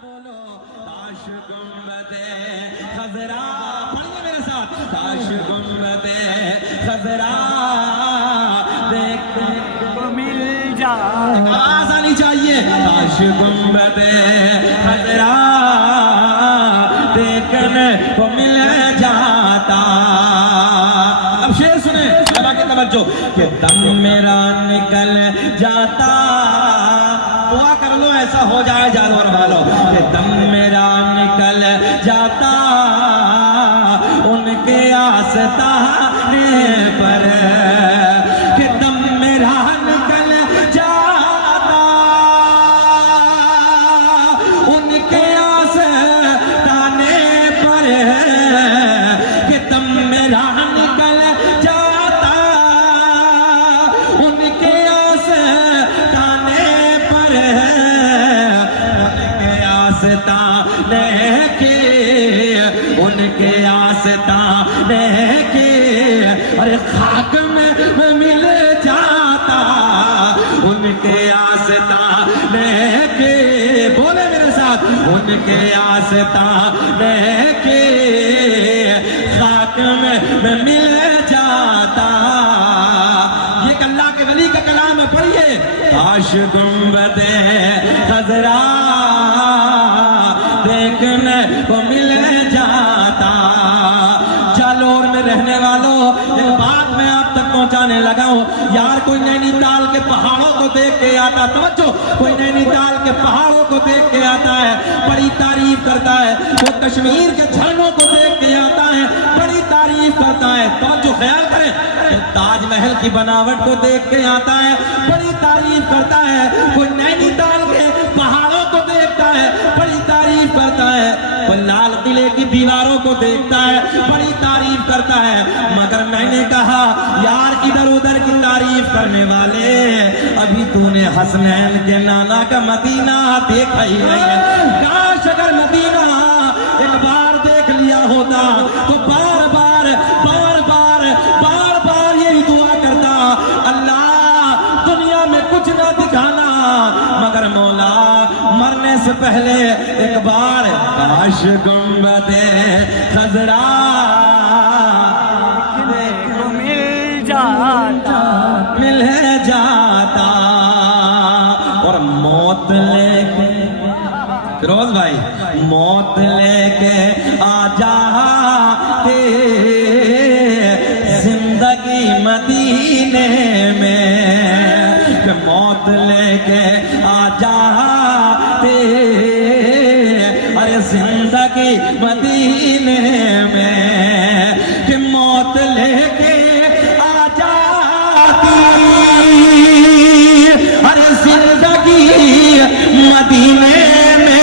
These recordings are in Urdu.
بولو تاش گنبد خضرا، پڑھیے میرے ساتھ، تاش گنبد خضرا دیکھنے کو مل جائے، آواز آنی چاہیے، تاش گنبد خضرا دیکھنے کو مل جاتا۔ اب شعر سنیں ذرا کے توجہ، کہ دم میرا نکل جاتا، دعا کر لو ایسا ہو جائے جانور والو، کہ دم میرا نکل جاتا ان کے آستانے پر، کہ دم میرا نکل جاتا ان کے آستانے پر، کہ دم میرا نکل جاتا ان کے آستانے پر، ان کے آستانے کے ارے خاک میں مل جاتا، ان کے آستانے کے، بولے میرے ساتھ، ان کے آستانے کے خاک میں مل جاتا۔ یہ اللہ کے ولی کا کلام ہے، پڑھیے، تاش گنبد خضرا دیکھنے کو مل جاتا۔ جالور میں رہنے والوں ایک بات میں آپ تک پہنچانے لگا ہوں، یار کوئی نینی تال کے پہاڑوں کو دیکھ کے آتا، توجہ، کوئی نینی تال کے پہاڑوں کو دیکھ کے آتا ہے، بڑی تعریف کرتا ہے، وہ کشمیر کے جھرنوں کو دیکھ کے آتا ہے، بڑی تعریف کرتا ہے، توجہ خیال کریں، تاج محل کی بناوٹ کو دیکھ کے آتا ہے، بڑی تعریف کرتا ہے، کوئی نینی تال کے پہاڑوں کو دیکھتا ہے، بڑی تعریف کرتا ہے، کوئی لال قلعے کی دیواروں کو دیکھتا ہے، بڑی تعریف کرتا ہے، مگر میں نے کہا یار ادھر ادھر کی تعریف کرنے والے، ابھی تو نے حسنین کے نانا کا مدینہ دیکھا ہی نہیں ہے۔ کاش اگر مدینہ ایک بار دیکھ لیا ہوتا تو بار بار بار بار بار بار یہی دعا کرتا، اللہ دنیا میں کچھ نہ دکھانا مگر مولا مرنے سے پہلے ایک بار کاش گنبد خضرا کو مل جاتا، مل جاتا۔ اور موت لے کے، فیروز بھائی، موت لے کے آ جاتے زندگی مدینے میں، کہ موت لے کے آ جاتے ارے زندگی مدینے میں، کہ موت لے کے آ جاتی ارے زندگی مدینے میں،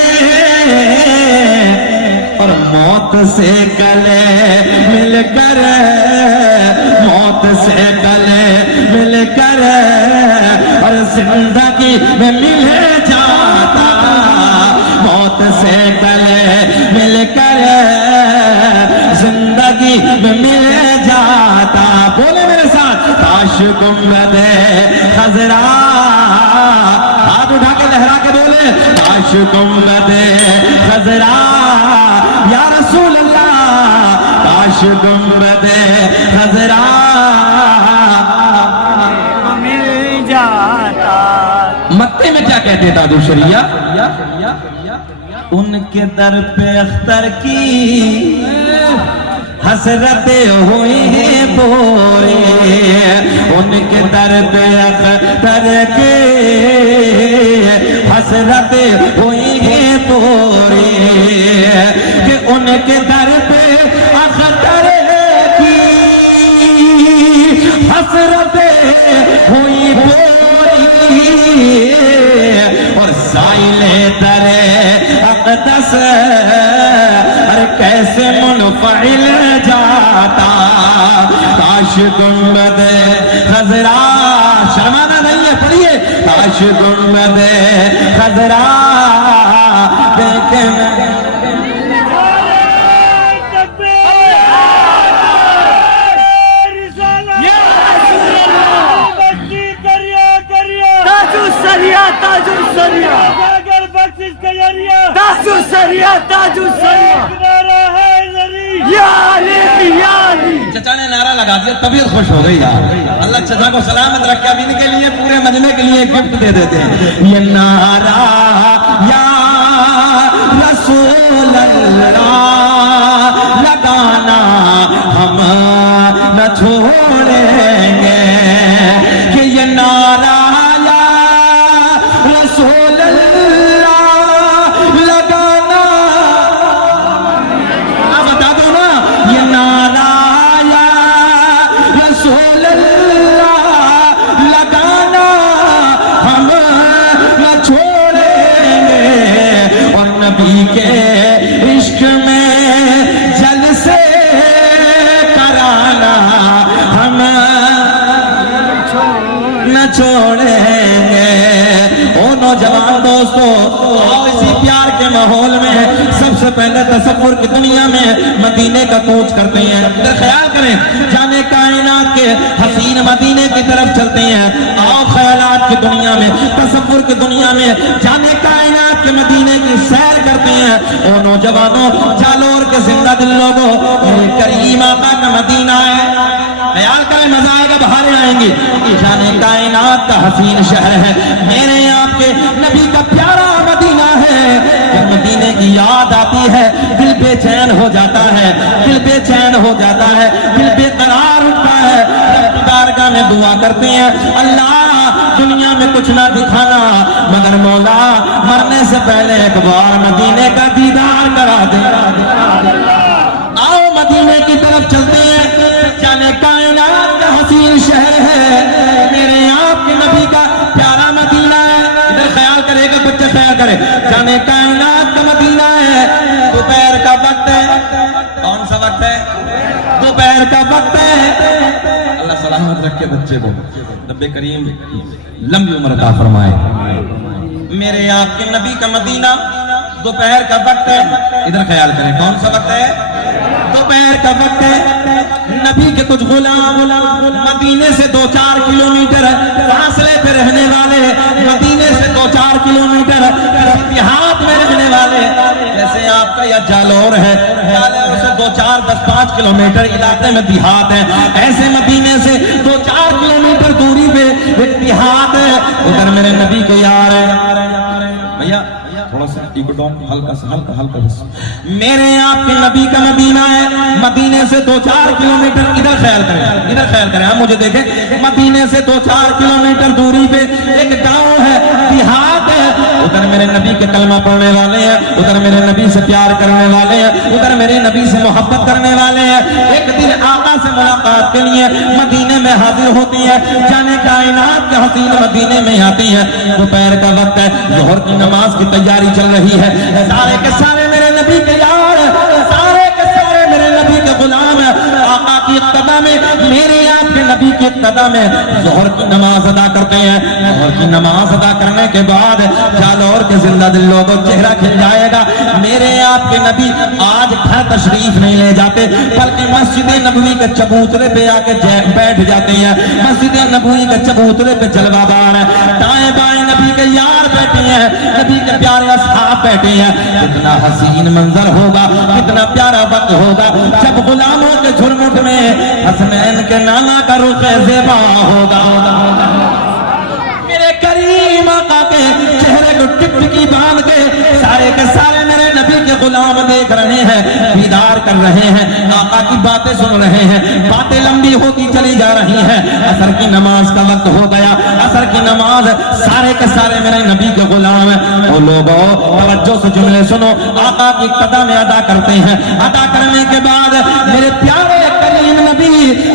اور موت سے گلے مل کر، موت سے گلے مل کر اور زندگی میں مل جاتا، موت سے گلے مل کر زندگی میں مل جاتا۔ بولے میرے ساتھ، تاش گنبد خضرا، ہاتھ اٹھا کے لہرا کے بولے، تاش گنبد خضرا یا رسول اللہ، تاش گنبد خضرا مل جاتا۔ مکے میں کیا کہتے تھا دوسریا، ان کے در پہ اختر کی حسرتیں ہوئی ہیں پورے، ان کے در پہ اختر کی حسرتیں ہوئی ہیں پورے، کہ ان کے در پہ اختر کی حسرتیں ہوئی پوری، اور سائل در اقدس ہر کیسے منفعل جاتا، کاش گنبد خضرا، شرمانا نہیں ہے، پڑھیے، کاش گنبد خضرا دیکھیں تاج السریہ طبیعت خوش ہو گئی یار. اللہ جزا کو سلامت رکھے. اب ان کے لیے پورے مجمع کے لیے گفٹ دے دیتے ہیں. یہ نعرہ یا رسول اللہ لگانا ہم نہ چھوڑیں گے. کہ یہ نعرہ یا رسول اللہ لگانا. آپ بتا دو نا. یہ نعرہ یا رسول اللہ لگانا ہم نہ چھوڑیں گے. اور نبی کے عشق میں جلسے کرانا ہم نہ چھوڑیں گے. او نوجوان دوستو, آؤ اسی پیار کے ماحول میں سب سے پہلے تصور کی دنیا میں مدینے کا کوچ کرتے ہیں. ادھر خیال کریں, جانے کائنات کے حسین مدینے کی طرف چلتے ہیں. آؤ خیالات کی دنیا میں, تصور کی دنیا میں جانے کائنات کے مدینے کی سیر کرتے ہیں. او نوجوانوں, جالور کے زندہ دل لوگوں, میرے کریم آقا کا مدینہ ہے. خیال کریں, مزہ آئے گا, بہاریں آئیں گی. جانے کائنات کا حسین شہر ہے, میرے آپ کے نبی کا پیارا مدینہ ہے. جب مدینے کی یاد آتی ہے دل بے چین ہو جاتا ہے, دل بے چین ہو جاتا ہے, دل بے قرار اٹھتا ہے. رب کی بارگاہ میں دعا کرتے ہیں, اللہ دنیا میں کچھ نہ دکھانا مگر مولا مرنے سے پہلے ایک بار مدینے کا دیدار کرا دے. آؤ مدینے کی طرف چلتے ہیں. جانے کائنات کا حسین شہر ہے, میرے آپ کے نبی کا پیارا مدینہ ہے. ادھر خیال کرے گا بچے, خیال کرے. جانے کائنات کا مدینہ ہے. دوپہر کا وقت ہے. کون سا وقت ہے؟ دوپہر کا وقت ہے. اللہ سلامت رکھے بچے کو, نبی کریم لمبی عمر عطا فرمائے. میرے آپ کے نبی کا مدینہ, دوپہر کا وقت ہے. ادھر خیال کریں, کون سا وقت ہے؟ دوپہر کا وقت ہے. نبی کے کچھ غلام مدینے سے 2-4 کلومیٹر فاصلے پہ رہنے والے, مدینے سے 2-4 کلومیٹر دیہات میں رہنے والے, جیسے آپ کا یہ جالور ہے, جالور سے 2-4-10-5 کلومیٹر علاقے میں دیہات ہے, ایسے مدینے سے 2-4 کلومیٹر دوری پہ ایک دیہات ہے. ادھر میرے نبی کو یار ہے بھیا, تھوڑا سا ایکو ڈاؤن, ہلکا سا, ہلکا سا. میرے آپ کے نبی کا مدینہ ہے, مدینے سے 2-4 کلومیٹر. ادھر خیال کریں, ادھر خیال کریں, آپ مجھے دیکھیں. مدینے سے 2-4 کلومیٹر دوری پہ ایک گاؤں ہے, دیہات ہے. ادھر میرے نبی کے کلمہ پڑھنے والے ہیں, ادھر میرے نبی سے پیار کرنے والے ہیں, ادھر میرے نبی سے محبت کرنے والے ہیں. ایک دن آقا سے ملاقات کے لیے مدینے میں حاضر ہوتی ہے. جانے کائنات کے حسین مدینے میں آتی ہے. دوپہر کا وقت ہے, ظہر کی نماز کی تیاری چل رہی ہے. سارے کے سارے میرے نبی کے یار, سارے کے سارے میرے نبی کے غلام آقا کی اقتدا میں, میرے آپ کے نبی کی اقتدا میں ظہر کی نماز ادا کرتے ہیں. ظہر کی نماز ادا کرنے کے بعد جالور کے زندہ دل لوگوں چہرہ کھل جائے گا. میرے آپ کے نبی آج گھر تشریف نہیں لے جاتے, بلکہ مسجد نبوی کے چبوترے پہ آ کے بیٹھ جاتے ہیں. مسجد نبوی کے چبوترے پہ جلوہ بار ہے, دائیں بائیں نبی کے یار بیٹھے ہیں, نبی کے پیارے اصحاب بیٹھے ہیں. کتنا حسین منظر ہوگا, کتنا پیارا وقت ہوگا جب غلاموں کے جھرمٹ میں حسنین کے نانا کا رخ زیبا ہوگا. میرے کریم آقا کے چہرے کو ٹکٹکی باندھ کے سارے کے سارے میرے نبی کے غلام دیکھ رہے ہیں, دیدار کر رہے ہیں, آقا کی باتیں سن رہے ہیں. باتیں لمبی ہوتی چلی جا رہی ہیں. عصر کی نماز کا وقت ہو گیا. عصر کی نماز, سارے کے سارے میرے نبی کے غلام ہیں. وہ لوگوں توجہ سے جملے سنو, آقا کی اقتدا میں ادا کرتے ہیں. ادا کرنے کے بعد میرے پیارے کریم نبی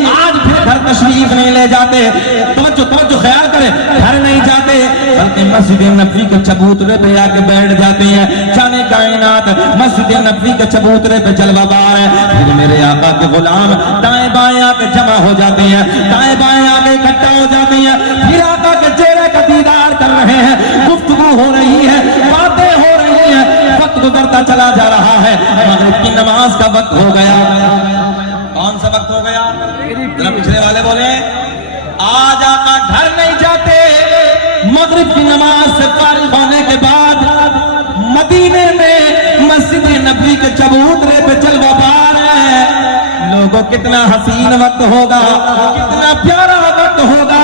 آج پھر گھر تشریف نہیں لے جاتے. توجہ خیال کرے, گھر نہیں جاتے بلکہ مسجد نبوی کے چبوترے پہ آ کے بیٹھ جاتے ہیں. جانے کائنات مسجد نبوی کے چبوترے پہ جلوہ بار ہے. پھر میرے آقا کے غلام دائیں بائیں آ کے جمع ہو جاتے ہیں, دائیں بائیں آ کے اکٹھا ہو جاتے ہیں. پھر آقا کے چہرے کا دیدار کر رہے ہیں, گفتگو ہو رہی ہے, باتیں ہو رہی ہیں. وقت گزرتا چلا جا رہا ہے, مغرب کی نماز کا وقت ہو گیا. کون سا وقت ہو گیا؟ پچھلے والے بولے آج آقا گھر نہیں جاتے. مغرب کی نماز سے فارغ ہونے کے بعد مدینے میں مسجد نبوی کے چبوترے پہ جلوہ بار ہے. لوگوں کتنا حسین وقت ہوگا، کتنا پیارا وقت ہوگا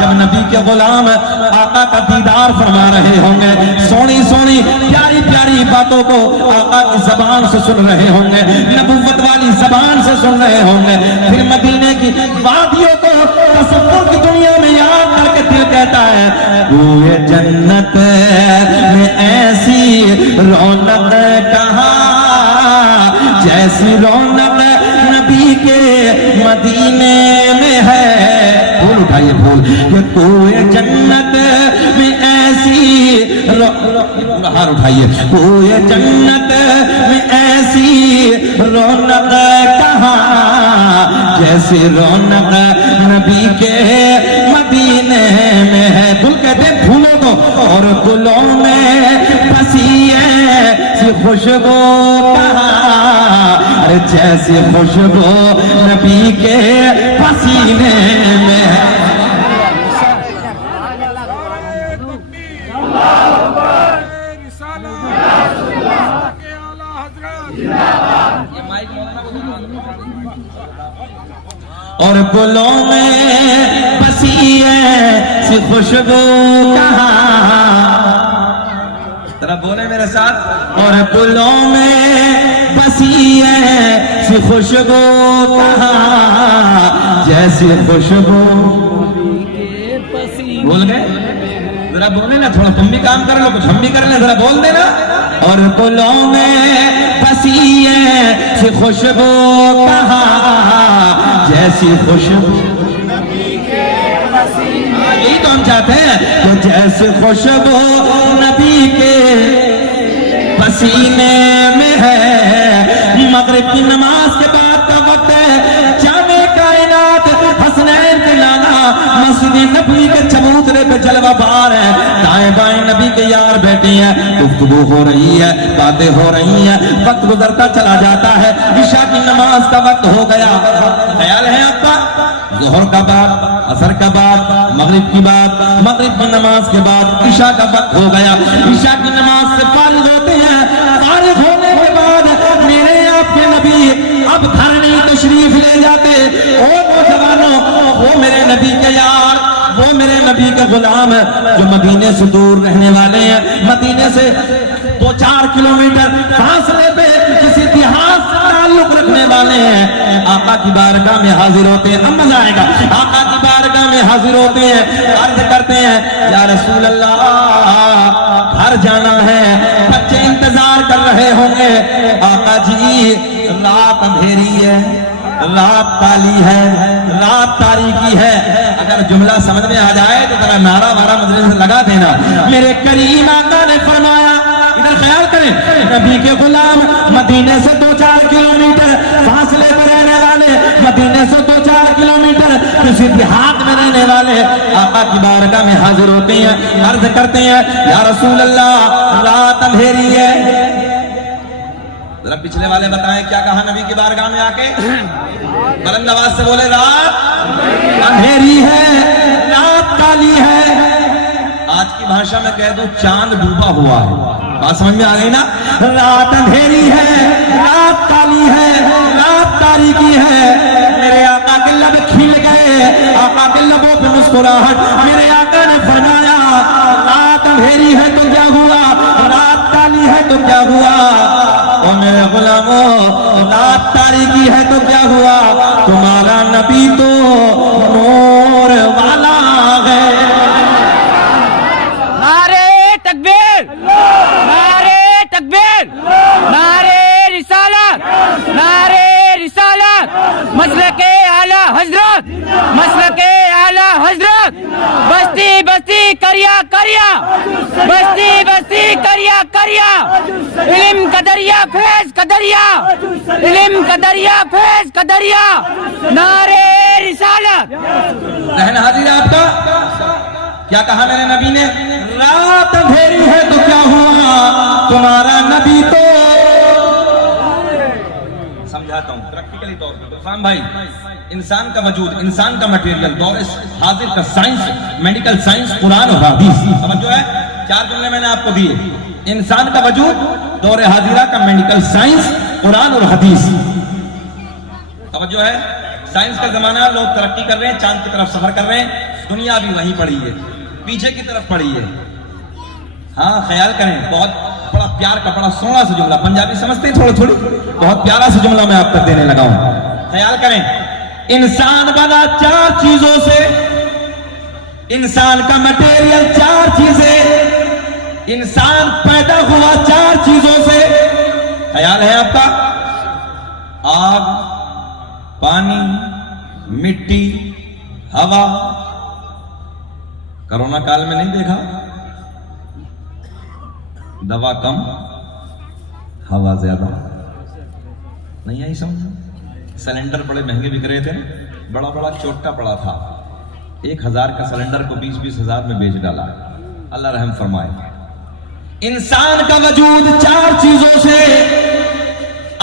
جب نبی کے غلام آقا کا دیدار فرما رہے ہوں گے، سونی سونی پیاری پیاری باتوں کو آقا کی زبان سے سن رہے ہوں گے، نبوت والی زبان سے سن رہے ہوں گے، پھر مدینے کی وادیوں کو تصور کی دنیا میں یاد کر کے دل کہتا ہے کوئے جنت میں ایسی رونق کہاں جیسی رونق نبی کے مدینے میں ہے۔ پھول اٹھائیے پھول کہ کوئے جنت میں ایسی ہار اٹھائیے کوئے جنت میں ایسی رونق کہاں جیسی رونق نبی کے مدینے میں ہے۔ پھول کہتے ہیں پھولوں کو، اور گلوں میں پھنسی ایسی خوشبو کہاں ارے جیسی خوشبو نبی کے پسینے میں ہے۔ اور گلوں میں بسی ایسی خوشبو کہاں، ذرا بولے میرے ساتھ، اور گلوں میں بسی ایسی خوشبو کہاں جیسی خوشبو، بول گئے؟ ذرا بولے نا، تھوڑا تم بھی کام کر لو، کچھ ہم بھی کر لیں، ذرا بول دینا۔ اور گلوں میں بسی ایسی خوشبو کہاں جیسی خوشبو، یہی تو ہم چاہتے ہیں کہ جیسی خوشبو نبی کے پسینے میں ہے۔ مغرب کی نماز کے بعد کا وقت ہے، جامع کائنات حسنین کے لالا مسجد نبوی کے چبوترے پہ جلوہ بار ہے، دائیں بائیں نبی کے یار بیٹھے ہیں، گفتگو ہو رہی ہے، باتیں ہو رہی ہیں، وقت گزرتا چلا جاتا ہے، عشاء کی نماز کا وقت ہو گیا۔ خیال ہے آپ کا؟ ظہر کا بعد، عصر کا بعد، مغرب کی بعد، مغرب کی نماز کے بعد عشاء کا وقت ہو گیا، عشاء کی نماز سے فارغ ہوتے ہیں، فارغ ہونے کے بعد میرے آپ کے نبی اب گھر نہیں تشریف لے جاتے۔ او نوجوانوں، وہ میرے نبی کے یار، وہ میرے نبی کے غلام جو مدینے سے دور رہنے والے ہیں، مدینے سے 2-4 کلومیٹر فاصلے پہ کسی دیہات سے تعلق رکھنے والے ہیں، آقا کی بارگاہ میں حاضر ہوتے ہیں۔ اب مزہ آئے گا، آقا کی بارگاہ میں حاضر ہوتے ہیں، عرض کرتے ہیں یا رسول اللہ گھر جانا ہے، بچے انتظار کر رہے ہوں گے۔ آقا جی رات اندھیری ہے، رات کالی ہے، رات تاریکی ہے۔ اگر جملہ سمجھ میں آ جائے تو ذرا نعرہ وارہ مجلس سے لگا دینا۔ میرے کریم آقا نے فرمایا، ادھر خیال کریں، نبی کے غلام مدینے سے 2-4 کلومیٹر فاصلے پر رہنے والے، مدینے سے 2-4 کلومیٹر کسی دیہات میں رہنے والے آقا کی بارگاہ میں حاضر ہوتے ہیں، عرض کرتے ہیں یا رسول اللہ رات اندھیری ہے۔ ذرا پچھلے والے بتائیں کیا کہا نبی کی بارگاہ میں آ کے؟ بلند آواز سے بولے رات اندھیری ہے، رات کالی ہے۔ آج کی بھاشا میں کہہ دو چاند ڈوبا ہوا ہے، بات سمجھ میں آ گئی نا؟ رات اندھیری ہے، رات کالی ہے، رات تاریکی ہے۔ میرے آقا کے لب کھل گئے، آقا کے لبوں پہ مسکراہٹ۔ میرے آقا نے فرمایا رات اندھیری ہے تو کیا ہوا، رات کالی ہے تو کیا ہوا، اور میرے غلاموں رات تاریکی ہے تو کیا ہوا، تمہارا نبی تو نور والا ہے۔ نعرے تکبیر، نعرے تکبیر، نعرے رسالت، نعرے رسالت، مسلک اعلی حضرت، مسلک اعلی حضرت، بستی بستی کریا کریا، بستی بستی کریا کریا، علم کا دریا فیض کا دریا، علم کا دریا فیض کا دریا، نعرے رسالت۔ ذہن حاضر ہے آپ کا؟ کیا کہا میرے نبی نے؟ رات اندھیری ہے تو کیا ہوا، تمہارا نبی تو، سمجھاتا ہوں پریکٹیکلی طور پر فہم بھائی، انسان کا وجود، انسان کا مٹیریل، دور حاضر کا سائنس، میڈیکل سائنس، قرآن اور حدیث، سمجھو ہے 4 جملے میں نے آپ کو دیے۔ انسان کا وجود، دور حاضرہ کا میڈیکل سائنس، قرآن اور حدیث۔ توجہ ہے، سائنس کا زمانہ، لوگ ترقی کر رہے ہیں، چاند کی طرف سفر کر رہے ہیں، دنیا بھی وہیں پڑی ہے، پیچھے کی طرف پڑی ہے. ہاں خیال کریں، بہت بڑا پیار کا بڑا سونا سا جملہ، پنجابی سمجھتے ہیں تھوڑی تھوڑی، بہت پیارا سا جملہ میں آپ تک دینے لگا ہوں. خیال کریں، انسان بنا 4 چیزوں سے، انسان کا مٹیریل 4 چیزیں، انسان پیدا ہوا 4 چیزوں سے. خیال ہے آپ کا؟ آگ، پانی، مٹی، ہوا. کرونا کال میں نہیں دیکھا؟ دوا کم، ہوا زیادہ. نہیں آئی سمجھ؟ سلنڈر بڑے مہنگے بک رہے تھے، بڑا بڑا چوٹا پڑا تھا، 1000 کا سلنڈر کو 20-20 ہزار میں بیچ ڈالا. اللہ رحم فرمائے. انسان کا وجود 4 چیزوں سے،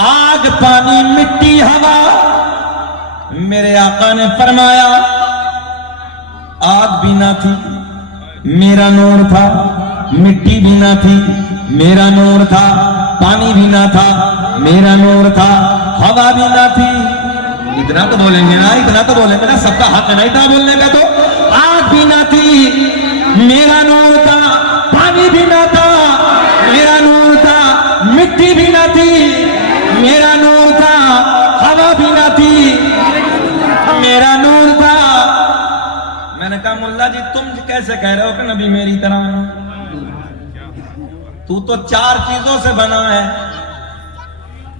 آگ، پانی، مٹی، ہوا. میرے آقا نے فرمایا آگ بھی نہ تھی، میرا نور تھا، مٹی بھی نہ تھی، میرا نور تھا، پانی بھی نہ تھا، میرا نور تھا، ہوا بھی نہ تھی. اتنا تو بولیں گے نا، اتنا تو بولیں گے نا، سب کا حق نہیں تھا بولنے کا. تو آگ بھی نہ تھی، میرا نور تھا، پانی بھی نہ تھا، میرا نور تھا، مٹی بھی نہ تھی، میرا نور تھا، ہوا بھی نہ تھی، میرا نور تھا. میں نے کہا مولا جی تم کیسے کہہ رہے ہو کہ نبی میری طرح ہے؟ تو 4 چیزوں سے بنا ہے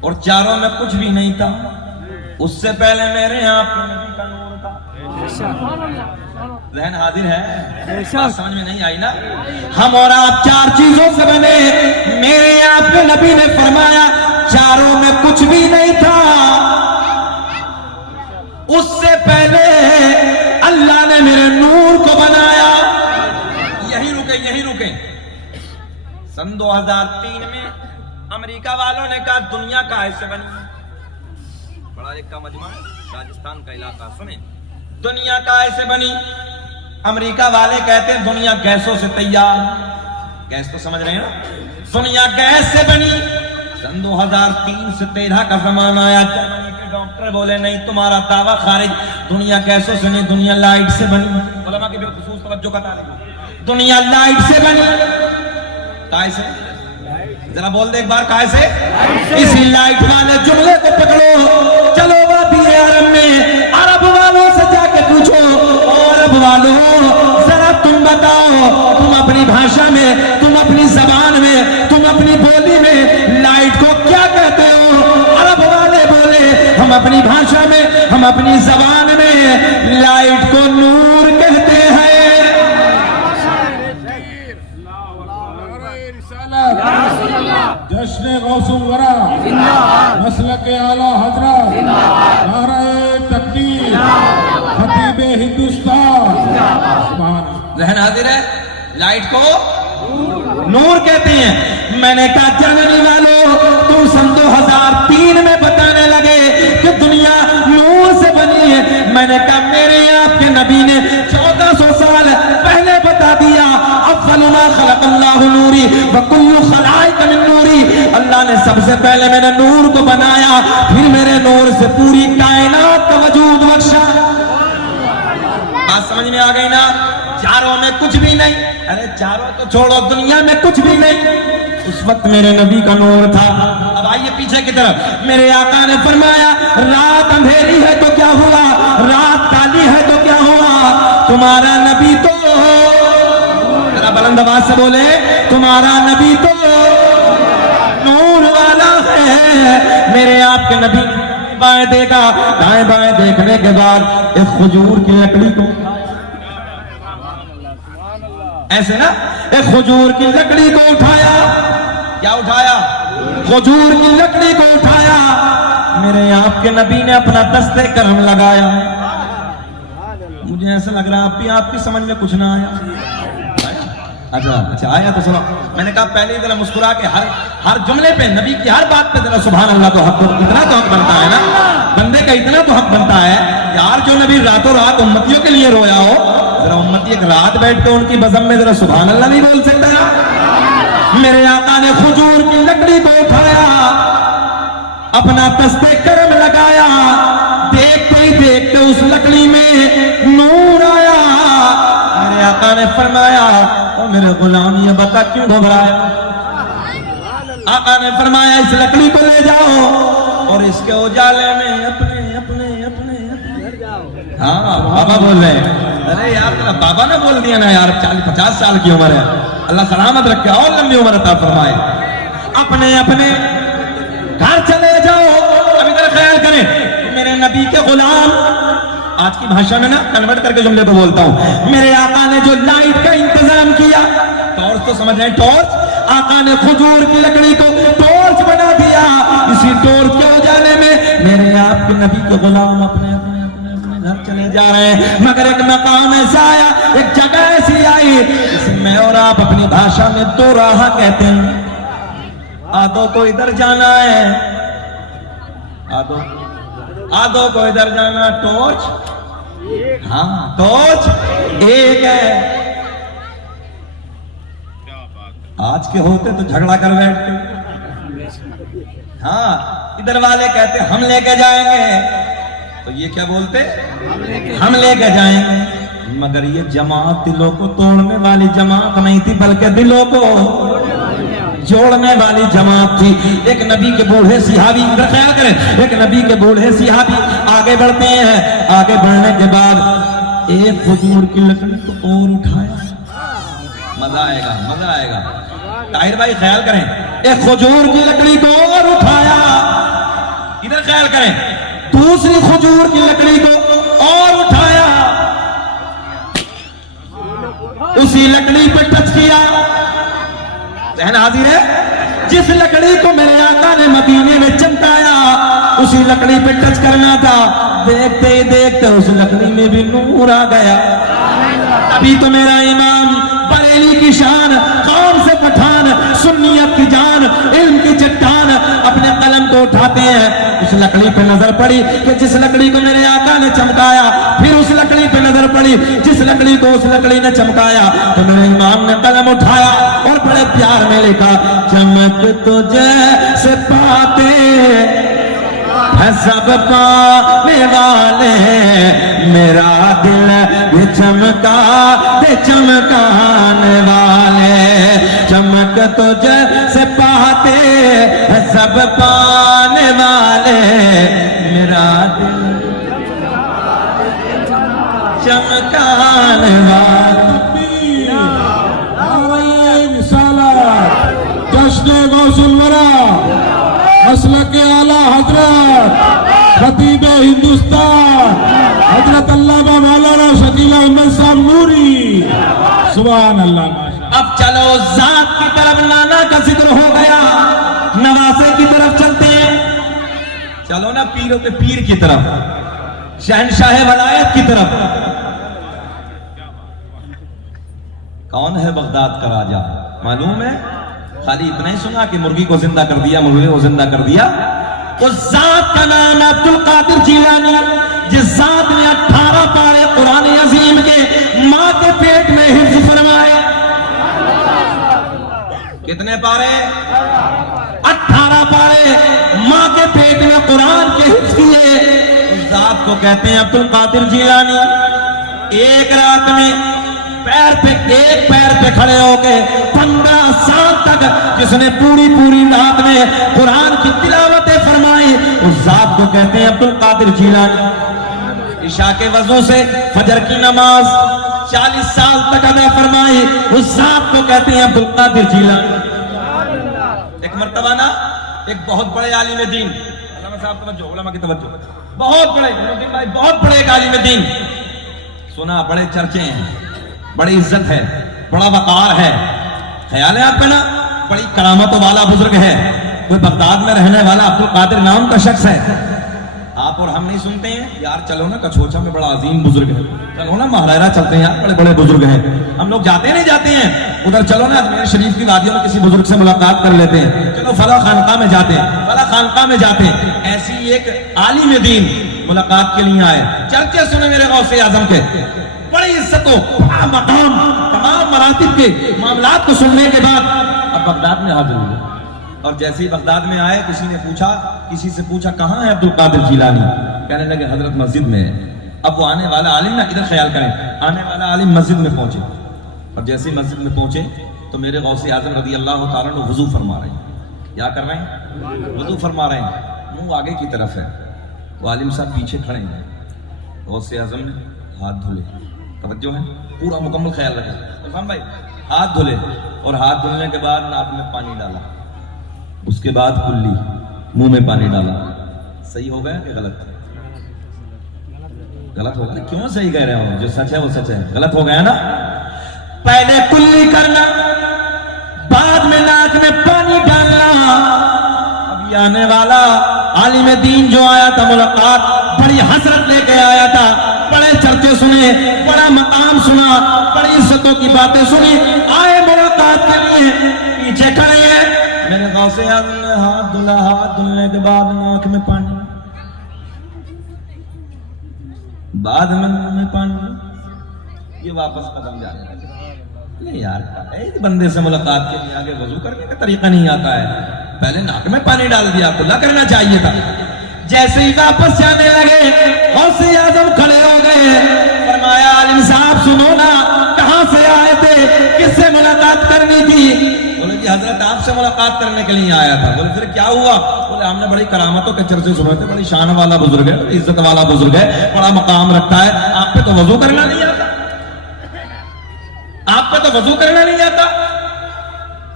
اور چاروں میں کچھ بھی نہیں تھا. اس سے پہلے میرے یہاں آپ نبی کا نور تھا. ذہن حاضر ہے؟ سمجھ میں نہیں آئی نا؟ ہم اور آپ 4 چیزوں سے بنے. میرے یہاں آپ کے نبی نے فرمایا چاروں میں کچھ بھی نہیں تھا. اس سے پہلے اللہ نے میرے نور کو بنایا. یہی رکے. سن 2003 میں امریکہ والوں نے کہا دنیا کہاں سے بنی؟ بڑا ایک کا مجمع ہے، راجستھان کا علاقہ، سنیں. دنیا کہاں سے بنی؟ امریکہ والے کہتے ہیں دنیا گیسوں سے تیار. گیس تو سمجھ رہے ہیں نا؟ دنیا گیس سے بنی. سن 2003 سے 13 کا زمانہ آیا. جرمنی کے ڈاکٹر بولے نہیں تمہارا دعویٰ خارج، دنیا گیسوں سے نہیں، دنیا لائٹ سے بنی. علماء کی بالخصوص توجہ کا طالب، دنیا لائٹ سے بنی. کائے سے؟ ذرا بول دے ایک بار، کائے سے؟ اسی لائٹ والے جملے کو پکڑو. چلو وادی عرب میں عرب والوں سے جا کے پوچھو، عرب والوں ذرا تم بتاؤ، تم اپنی بھاشا میں، تم اپنی زبان میں، تم اپنی بولی میں لائٹ کو کیا کہتے ہو؟ عرب والے بولے ہم اپنی بھاشا میں، ہم اپنی زبان میں لائٹ کو نور کہتے ہیں. جشن غوث الورا، مسلک اعلی حضرت، نعرہ تکبیر، خطیب ہندوستان. ذہن حاضر ہے؟ لائٹ کو نور کہتے ہیں. میں نے کہا جرمنی والوں تم سن 2003 میں بتانے لگے کہ دنیا نور سے بنی ہے. میں نے کہا میرے آپ کے نبی نے 1400 سال پہلے بتا دیا. اول ما خلق اللہ نوری وکل خلائق من نوری. اللہ نے سب سے پہلے میرے نور کو بنایا، پھر میرے نور سے پوری کائنات کا وجود بخشا. بات سمجھ میں آ گئی نا؟ چاروں میں کچھ بھی نہیں. ارے چاروں تو چھوڑو، دنیا میں کچھ بھی نہیں. اس وقت میرے نبی کا نور تھا. اب آئیے پیچھے کی طرف. میرے آقا نے فرمایا رات اندھیری ہے تو کیا ہوا، رات کالی ہے تو کیا ہوا، تمہارا نبی تو، ذرا بلند آواز سے بولے، تمہارا نبی تو نور والا ہے. میرے آپ کے نبی بائیں دیکھا، دائیں بائیں دیکھنے کے بعد ایک کھجور کی لکڑی کو، ایسے نا، ایک کھجور کی لکڑی کو اٹھایا. کیا اٹھایا؟ کھجور کی لکڑی کو اٹھایا. میرے آپ کے نبی نے اپنا دست کرم لگایا. مجھے ایسا لگ رہا آپ کی سمجھ میں کچھ نہ آیا. اچھا آیا تو سنو. میں نے کہا پہلے ذرا مسکرا کے ہر جملے پہ، نبی کی ہر بات پہ ذرا سبحان اللہ تو حق، اتنا تو حق بنتا ہے نا بندے کا، اتنا تو حق بنتا ہے یار. جو نبی راتوں رات امتیوں کے لیے رویا ہو، ذرا امتی ایک رات بیٹھ کے ان کی بزم میں ذرا سبحان اللہ نہیں بول سکتا نا. میرے آقا نے کھجور کی لکڑی کو اٹھایا، اپنا دست کرم لگایا، اس لکڑی میں نور آیا. میرے آقا نے فرمایا او میرے غلام یہ بتا کیوں گھبرایا؟ آقا نے فرمایا اس لکڑی کو لے جاؤ اور اس کے اجالے میں اپنے ہاں بابا بول رہے ہیں. ارے یار بابا نے بول دیا نا یار، 40-50 سال کی عمر ہے، اللہ سلامت رکھے اور لمبی عمر عطا فرمائے. اپنے گھر چلے جاؤ. اب ادھر خیال کریں میرے نبی کے غلام، آج کی بھاشا میں نا کنورٹ کر کے جملے کو بولتا ہوں، میرے آقا نے جو لائٹ کا انتظام کیا، ٹارچ تو سمجھ رہے ہیں ٹارچ، آقا نے کھجور کی لکڑی کو ٹارچ بنا دیا. اسی ٹارچ کے اجالے میں میرے آپ کے نبی کے غلام اپنے گھر چلے جا رہے ہیں. مگر ایک مقام ایسا آیا، ایک جگہ ایسی آئی جسے میں اور آپ اپنی بھاشا میں دو راہ کہتے ہیں. آدھوں کو ادھر جانا ہے، آدھوں کو ادھر جانا. ٹارچ ہاں ٹارچ ایک ہے. آج کے ہوتے تو جھگڑا کر بیٹھتے. ہاں ادھر والے کہتے ہم لے کے جائیں گے، تو یہ کیا بولتے ہم لے کے جائیں گے. مگر یہ جماعت دلوں کو توڑنے والی جماعت نہیں تھی، بلکہ دلوں کو جوڑنے والی جماعت تھی. ایک نبی کے بوڑھے صحابی، ادھر خیال کریں، ایک نبی کے بوڑھے صحابی آگے بڑھتے ہیں. آگے بڑھنے کے بعد ایک کھجور کی لکڑی کو اور اٹھایا. مزہ آئے گا مزہ آئے گا. طاہر بھائی خیال کریں، ایک کھجور کی لکڑی کو اور اٹھایا. ادھر خیال کریں، دوسری کھجور کی لکڑی کو اور اٹھایا. اسی لکڑی پہ ٹچ کیا. ذہن حاضر ہے؟ جس لکڑی کو میرے آقا نے مدینے میں چمکایا اسی لکڑی پہ ٹچ کرنا تھا. دیکھتے ہی دیکھتے اس لکڑی میں بھی نور آ گیا. ابھی تو میرا امام بریلی کی شان، قوم سے پٹھان، سنیت کی جان، علم کی چٹان، اپنے قلم کو اٹھاتے ہیں. اس لکڑی پہ نظر پڑی کہ جس لکڑی کو میرے آقا نے چمکایا، پھر اس لکڑی پہ نظر پڑی جس لکڑی کو اس لکڑی نے چمکایا. تو میرے امام نے قلم اٹھایا اور بڑے پیار میں لکھا، چمک تجھے سے پاتے ہے سب پانے والے، میرا دل یہ چمکا دے چمکانے والے. چمک تجھے سے پاتے ہے سب پانے والے، میرا دل چمکانے والے. جشن غوث الورا مسلک اعلی حضرت خطیب ہندوستان حضرت علامہ مولانا شکیل احمد صاحب نوری. سبحان اللہ. اب چلو ذات کی طرف نانا کا ذکر ہو گیا، نواسے کی طرف چلتے ہیں. چلو نا پیروں پہ پیر کی طرف، شہنشاہ ولایت کی طرف. کون ہے بغداد کا راجہ معلوم ہے؟ خالی اتنا ہی سنا کہ مرغی کو زندہ کر دیا، مرغی کو زندہ کر دیا. اس ذات کا نام عبد القادر جیلانی، جس ذات نے 18 پارے قرآن عظیم کے ماں کے پیٹ میں حفظ فرمائے. کتنے پارے؟ 18 پارے ماں کے پیٹ میں قرآن کے حفظ کیے. اس ذات کو کہتے ہیں عبد القادر جیلانی. ایک رات میں ایک پیر پہ کھڑے ہو کے 15 سال تک جس نے پوری رات میں قرآن کی تلاوتیں فرمائی، اس ذات کو کہتے ہیں عبد القادر جیلانی. عشاء کے وضو سے فجر کی نماز 40 سال تک ادا فرمائی، اس ذات کو کہتے ہیں عبد القادر جیلانی. ایک مرتبہ نا ایک بہت بڑے عالم دین، علامہ صاحب توجہ، علماء کی توجہ، بہت بڑے ایک عالم دین، سنا بڑے چرچے ہیں، بڑی عزت ہے، بڑا وقار ہے. خیال ہے آپ کا نا بڑی کرامتوں والا بزرگ ہے. کوئی بغداد میں رہنے والا عبد القادر نام کا شخص ہے. آپ اور ہم نہیں سنتے ہیں یار چلو نا کچھوچا میں بڑا عظیم بزرگ ہے، چلو نا مہرائرہ چلتے ہیں یار بڑے بڑے بزرگ ہیں. ہم لوگ جاتے نہیں جاتے ہیں ادھر، چلو نا اجمیر شریف کی وادیوں میں کسی بزرگ سے ملاقات کر لیتے ہیں، چلو فلاں خانقاہ میں جاتے ہیں، فلاں خانقاہ میں جاتے ہیں. ایسی ایک عالم دین ملاقات کے لیے آئے، چرچے سنے میرے غوث اعظم کے، بڑی عزت و بڑا مقام، تمام مراتب کے معاملات کو سننے کے بعد اب بغداد میں حاضر ہوئے. اور جیسے ہی بغداد میں آئے کسی سے پوچھا کہاں ہے عبد القادر جیلانی؟ کہنے لگے حضرت مسجد میں ہے. اب وہ آنے والا عالم نا، ادھر خیال کریں، آنے والا عالم مسجد میں پہنچے، اور جیسے ہی مسجد میں پہنچے تو میرے غوث اعظم رضی اللہ تعالیٰ عنہ وضو فرما رہے ہیں. کیا کر رہے ہیں؟ وضو فرما رہے ہیں، منہ آگے کی طرف ہے، وہ عالم صاحب پیچھے کھڑے ہیں. غوث اعظم نے ہاتھ دھلے، توجہ ہے، پورا مکمل خیال رکھا. عرفان بھائی ہاتھ دھلے، اور ہاتھ دھلنے کے بعد ناک میں پانی ڈالا، اس کے بعد کلی منہ میں پانی ڈالا. صحیح ہو گیا کہ غلط؟ غلط ہو گیا. کیوں صحیح کہہ رہے ہوں؟ جو سچ ہے وہ سچ ہے. غلط ہو گیا نا. پہلے کلی کرنا، بعد میں ناک میں پانی ڈالنا. اب یہ آنے والا عالم دین جو آیا تھا ملاقات، بڑی حسرت لے کے آیا تھا، بڑے چرچے سنے، بڑا مقام سنا، بڑی عزتوں کی باتیں سنی، آئے ملاقات کے لیے، پیچھے کھڑے ہیں. میرے غوث اعظم نے ہاتھ دھلا، ہاتھ دھلنے کے بعد ناک میں پانی، بعد میں منہ میں پانی. یہ واپس قدم جانے لگے. نہیں یار، ایک بندے سے ملاقات کے لیے آگے وضو کرنے کا طریقہ نہیں آتا ہے، پہلے ناک میں پانی ڈال دیا، کھلا کرنا چاہیے تھا. جیسے ہی واپس جانے لگے غوث اعظم کھڑے ہو گئے. فرمایا عالم صاحب سنو نا، کہاں سے آئے تھے، کس سے ملاقات کرنی تھی؟ بولے جی حضرت آپ سے ملاقات کرنے کے لیے آیا تھا. بولے پھر کیا ہوا؟ بولے ہم نے بڑی کرامتوں کے چرچے سنے تھے، بڑی شان والا بزرگ ہے، بڑی عزت والا بزرگ ہے، بڑا مقام رکھتا ہے، آپ پہ تو وضو کرنا نہیں آتا، آپ پہ تو وضو کرنا نہیں آتا.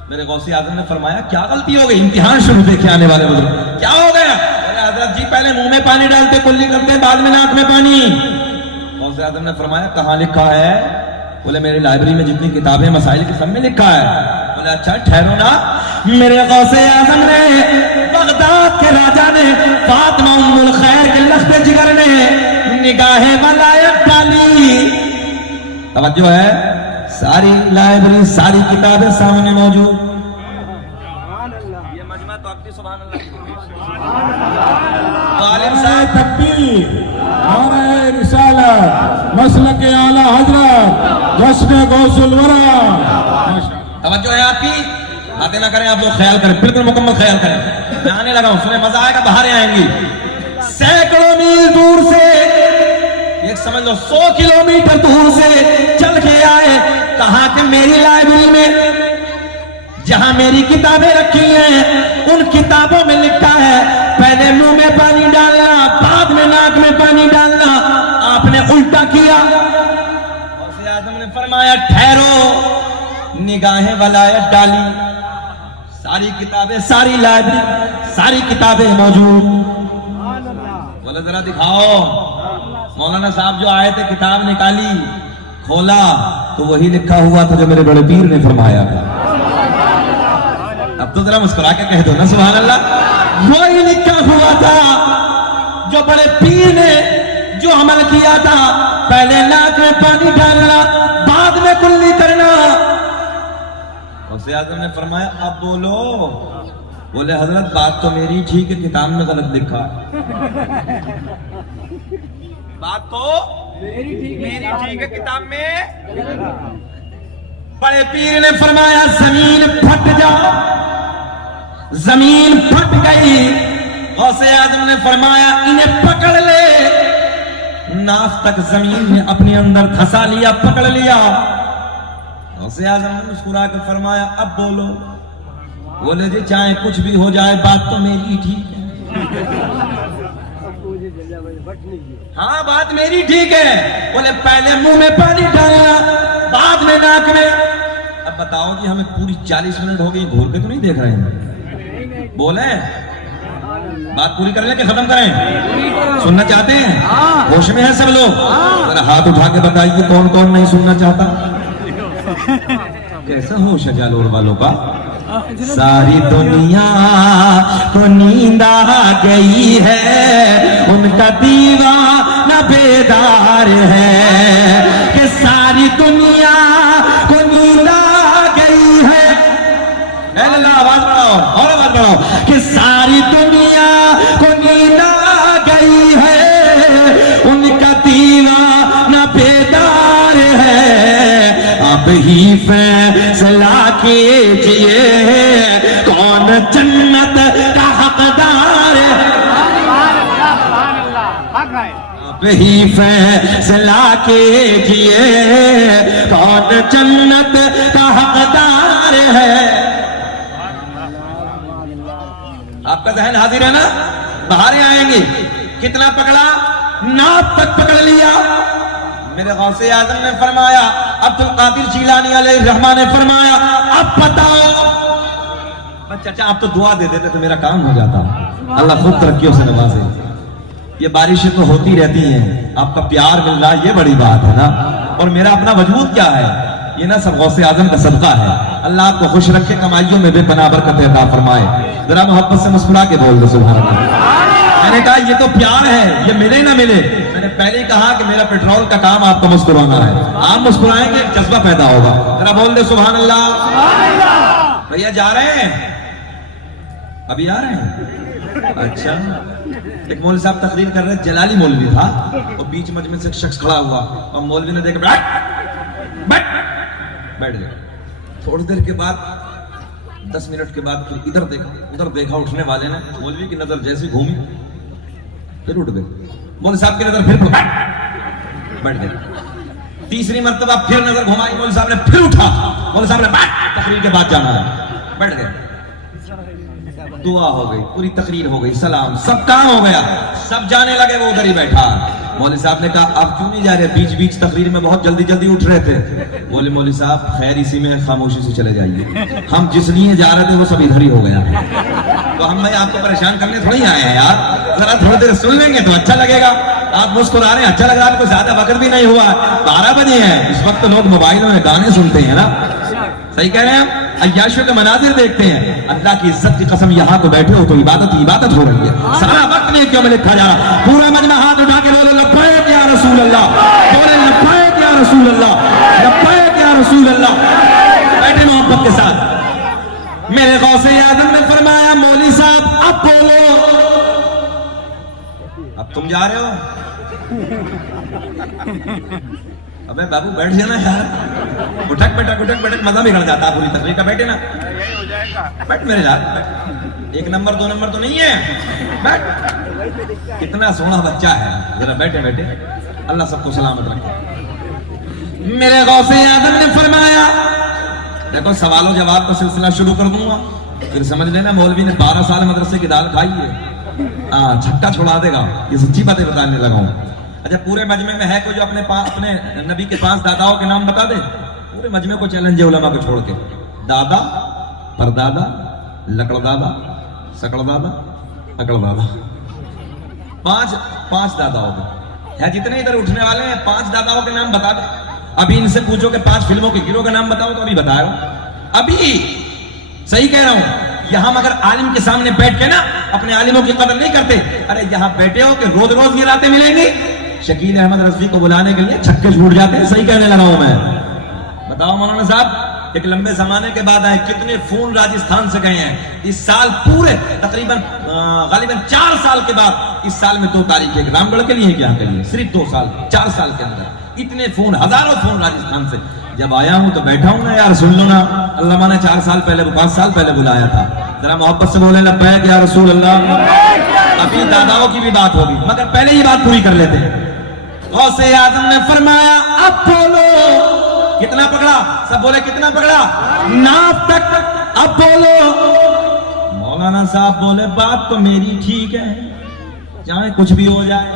میرے غوث اعظم نے فرمایا کیا غلطی ہو گئی؟ امتحان شروع دیکھے آنے والے بزرگ. کیا ہو گیا؟ حضرت جی پہلے منہ میں پانی ڈالتے، کلی کرتے، بعد میں ناک میں پانی. غوث اعظم نے فرمایا کہاں لکھا ہے؟ بولے میری لائبریری میں جتنی کتابیں مسائل کی سب میں لکھا ہے. بولے اچھا ٹھہرو نا. میرے غوث اعظم نے، بغداد کے راجا نے، فاطمہ ام الخیر کے لخت جگر نے نگاہ ولایت ڈالی. توجہ ہے، ساری لائبریری، ساری کتابیں سامنے موجود. یہ مجمع تو آپ کی سبحان اللہ. عالم صاحب تکبیر، نعرہ رسالت، مسلک اعلی حضرت، جشن غوث الورا. توجہ ہے آپ کی، باتیں نہ کریں آپ لوگ، خیال کریں، بالکل مکمل خیال کریں. میں آنے لگا ہوں، سنیں مزہ آئے گا، باہر آئیں گی. سینکڑوں میل دور سے، ایک سمجھ لو 100 کلومیٹر دور سے چل کے آئے. کہا کہ میری لائبریری میں جہاں میری کتابیں رکھی ہیں ان کتابوں میں لکھا ہے پہلے منہ میں پانی ڈالنا، بعد میں ناک میں پانی ڈالنا. آپ نے الٹا کیا. غوث اعظم نے فرمایا ٹھہرو. نگاہیں ولایت ڈالی، ساری کتابیں، ساری لائبریری، ساری کتابیں موجود. بولے ذرا دکھاؤ. مولانا صاحب جو آئے تھے، کتاب نکالی، کھولا تو وہی لکھا ہوا تھا جو میرے بڑے پیر نے فرمایا تھا. اب تو ذرا مسکرا کے کہہ دو نا سبحان اللہ. وہی لکھا ہوا تھا جو بڑے پیر نے جو عمل کیا تھا، پہلے ناک میں پانی ڈالنا، بعد میں کلی کرنا. غوث اعظم نے فرمایا اب بولو. بولے حضرت بات تو میری ٹھیک ہے، کتاب میں غلط لکھا ہے. بات تو میری ٹھیک ہے، کتاب میں. بڑے پیر نے فرمایا زمین پھٹ جا. زمین پھٹ گئی. غوث اعظم نے فرمایا انہیں پکڑ لے. ناف تک زمین نے اپنے اندر دھسا لیا، پکڑ لیا. غوث اعظم نے مسکرا کے فرمایا اب بولو. بولے جی چاہے کچھ بھی ہو جائے بات تو میری ٹھیک ہے. ہاں بات میری ٹھیک ہے. بولے پہلے منہ میں پانی ڈالنا، بعد میں ناک میں. اب بتاؤ جی ہمیں پوری 40 منٹ ہو گئی، گھور کے تو نہیں دیکھ رہے ہیں. بولیں بات پوری کر لیں کہ ختم کریں؟ سننا چاہتے ہیں؟ ہوش میں ہیں سب لوگ؟ ذرا ہاتھ اٹھا کے بتائیے کون کون نہیں سننا چاہتا. کیسا ہوش ہے جالور والوں کا. ساری دنیا کو نیند آ گئی ہے، ان کا دیوانہ بیدار ہے. کہ ساری دنیا کو نیند آ گئی ہے. اللہ آواز بڑھاؤ اور آواز بڑھاؤ. کہ ساری دنیا کو نیند آ گئی ہے، ان کا دیوانہ بیدار ہے. اب ہی فیصلہ کیجئے کون جنت کا حقدار ہے. وہی فیصلہ کیجئے کون جنت کا حقدار ہے. آپ کا ذہن حاضر ہے نا؟ بہاریں آئیں گی. کتنا پکڑا؟ ناپ تک پکڑ لیا. میرے غوث اعظم نے فرمایا, عبد القادر جیلانی علیہ الرحمہ نے فرمایا, اب بتاؤ. چچا آپ تو دعا دے دیتے تو میرا کام ہو جاتا. اللہ خوب ترقیوں سے نوازے. یہ بارشیں تو ہوتی رہتی ہیں, آپ کا پیار مل رہا, یہ بڑی بات ہے نا. اور میرا اپنا وجود کیا ہے, یہ نا سب غوث اعظم کا صدقہ ہے. اللہ آپ کو خوش رکھے, کمائیوں میں بے پناہ برکت عطا فرمائے. ذرا محبت سے مسکرا کے بول دو سبحان اللہ. میں نے کہا یہ تو پیار ہے, یہ ملے نہ ملے. میں نے پہلے ہی کہا کہ میرا پیٹرول کا کام آپ کو مسکرانا ہے. آپ مسکرائیں گے ایک جذبہ پیدا ہوگا. ذرا بول دے سبحان اللہ. بھیا جا رہے ہیں, ابھی آ رہے ہیں. اچھا, ایک مولوی صاحب تقریر کر رہے, جلالی مولوی تھا, اور بیچ مجمع سے ایک شخص کھڑا ہوا, اور مولوی نے دیکھا بیٹھ گیا. تھوڑی دیر کے بعد 10 منٹ کے بعد پھر ادھر دیکھا اٹھنے والے نے, مولوی کی نظر جیسی گھومی پھر اٹھ گئے. مولوی صاحب کی نظر پھر بیٹھ گئے. تیسری مرتبہ پھر نظر گھمائی, مولوی صاحب نے پھر اٹھا. مولوی صاحب نے تقریر کے بعد جانا ہے, بیٹھ گئے. دعا ہو گئی, پوری تقریر ہو گئی, سلام, سب کام ہو گیا, سب جانے لگے, وہ ادھر ہی بیٹھا. مولوی صاحب نے کہا آپ کیوں نہیں جا رہے, بیچ تقریر میں بہت جلدی اٹھ رہے تھے. بولے مولوی صاحب خیر اسی میں خاموشی سے چلے جائیے, ہم جس لیے جا رہے تھے وہ سب ادھر ہی ہو گیا. تو ہم بھائی آپ کو پریشان کرنے تھوڑی آئے ہیں یار, ذرا تھوڑی دیر سن لیں گے تو اچھا لگے گا. آپ مسکرا رہے ہیں, اچھا لگ رہا ہے, آپ کو زیادہ وقت بھی نہیں ہوا, 12 بجے ہیں. اس وقت لوگ موبائلوں میں گانے سنتے ہیں نا, صحیح کہہ رہے ہیں, عیاشیوں کے مناظر دیکھتے ہیں. اللہ کی عزت کی قسم یہاں کو بیٹھے ہو تو عبادت ہو رہی ہے. سارا وقت نہیں کیوں میں لکھا جا رہا. پورا مجمع ہاتھ اٹھا کے بولو لبیک یا رسول اللہ, بولے لبیک یا رسول اللہ, لبیک یا رسول اللہ. بیٹھے محبت کے ساتھ. میرے غوث اعظم نے فرمایا مولوی صاحب اب بولو. اب تم جا رہے ہو, ابے بابو بیٹھ جانا یار, اٹھک بیٹھک مزہ بگڑ جاتا پوری تقریر کا. بیٹھے نا, بیٹھ میرے ساتھ. 1 نمبر 2 نمبر تو نہیں ہے, بیٹھ. کتنا سونا بچہ ہے, ذرا بیٹھے. اللہ سب کو سلامت رکھے. میرے غوث اعظم نے فرمایا, دیکھو سوال و جواب کا سلسلہ شروع کر دوں گا, پھر سمجھ لینا مولوی نے 12 سال مدرسے کی دال کھائی ہے, چھٹا چھوڑا دے گا. یہ سچی باتیں بتانے لگا ہوں. اچھا پورے مجمع میں ہے کوئی جو اپنے نبی کے 5 داداؤں کے نام بتا دے؟ پورے مجمع کو چیلنج ہے علماء کو چھوڑ کے. دادا, پردادا, لکڑ دادا, سکڑ دادا, اکڑ دادا, 5 داداؤں کے ہے. جتنے ادھر اٹھنے والے ہیں 5 داداؤں کے نام بتا دے. ابھی ان سے پوچھو کہ 5 فلموں کے ہیرو کا نام بتاؤ تو ابھی بتاؤ. ابھی صحیح کہہ رہا ہوں. یہاں مگر عالم کے سامنے بیٹھ کے نا اپنے عالموں کی قدر نہیں کرتے. ارے یہاں بیٹھے ہو کہ روز یہ راتیں ملیں گی. شکیل احمد رضوی کو بلانے کے لیے چھکے چھوٹ جاتے ہیں. صحیح کہنے لگا ہوں میں. بتاؤ مولانا صاحب, ایک لمبے زمانے کے بعد آئے, کتنے فون راجستھان سے گئے ہیں. اس سال پورے تقریباً غالباً 4 سال کے بعد, اس سال میں 2 تاریخ ہے, رام گڑھ کے لیے کیا کے لیے, صرف 2 سال 4 سال کے اندر اتنے فون, ہزاروں فون راجستھان سے. جب آیا ہوں تو بیٹھا ہوں نا یار, سن لو نا. علامہ نے 4 سال پہلے 5 سال پہلے بلایا تھا. ذرا محبت سے بولے لبیک یا رسول اللہ. ابھی داداؤں کی بھی بات ہوگی مگر پہلے یہ بات پوری کر لیتے ہیں. غوث اعظم نے فرمایا اب بولو. کتنا پکڑا؟ سب بولے کتنا پکڑا؟ ناف تک. اب بولو. مولانا صاحب بولے بات تو میری ٹھیک ہے, چاہے کچھ بھی ہو جائے.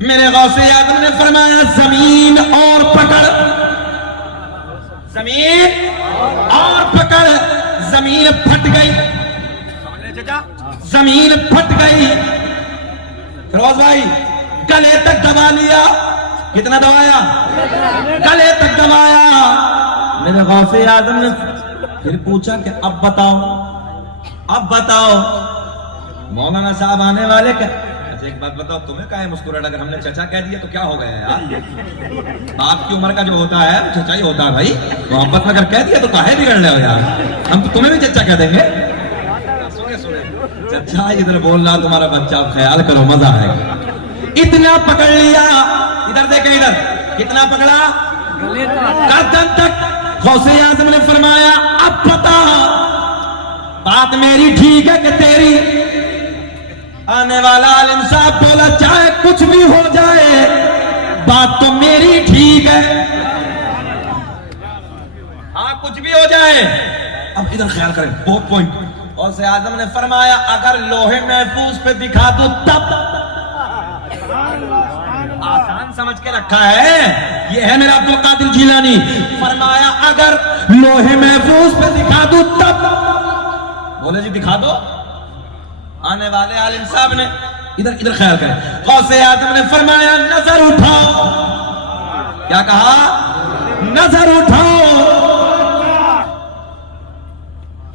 میرے غوث اعظم نے فرمایا زمین اور پکڑ, زمین اور پکڑ. زمین پھٹ گئی, زمین پھٹ گئی. فیروز بھائی گلے تک دبا لیا. کتنا دبایا؟ گلے تک دبایا. میرے غوث اعظم نے پھر پوچھا کہ اب بتاؤ. مولانا صاحب آنے والے کیا. اچھا ایک بات بتاؤ, تمہیں کہا ہے مسکراہٹ, اگر ہم نے چچا کہہ دیا تو کیا ہو گیا یار. باپ کی عمر کا جو ہوتا ہے چچا ہی ہوتا ہے بھائی. محبت میں اگر کہہ دیا تو کاہے بگڑ رہے ہو یار. ہم تو تمہیں بھی چچا کہہ دیں گے. چچا ادھر بول رہا تمہارا بچہ, خیال کرو مزہ آئے گا. اتنا پکڑ لیا. ادھر دیکھیں, ادھر کتنا پکڑا؟ گردن تک. غوث اعظم نے فرمایا اب بتا, بات میری ٹھیک ہے کہ تیری؟ آنے والا عالم صاحب بولا چاہے کچھ بھی ہو جائے بات تو میری ٹھیک ہے. ہاں کچھ بھی ہو جائے. اب ادھر خیال کریں بہت پوائنٹ. غوث اعظم نے فرمایا اگر لوہے محفوظ پہ دکھا دو تب. آسان سمجھ کے رکھا ہے. یہ ہے میرا عبد القادر جیلانی. فرمایا اگر لوہے محفوظ پہ دکھا دو تب. بولے جی دکھا دو. آنے والے عالم صاحب نے ادھر خیال کریں. غوث اعظم نے فرمایا نظر اٹھاؤ. کیا کہا؟ نظر اٹھاؤ.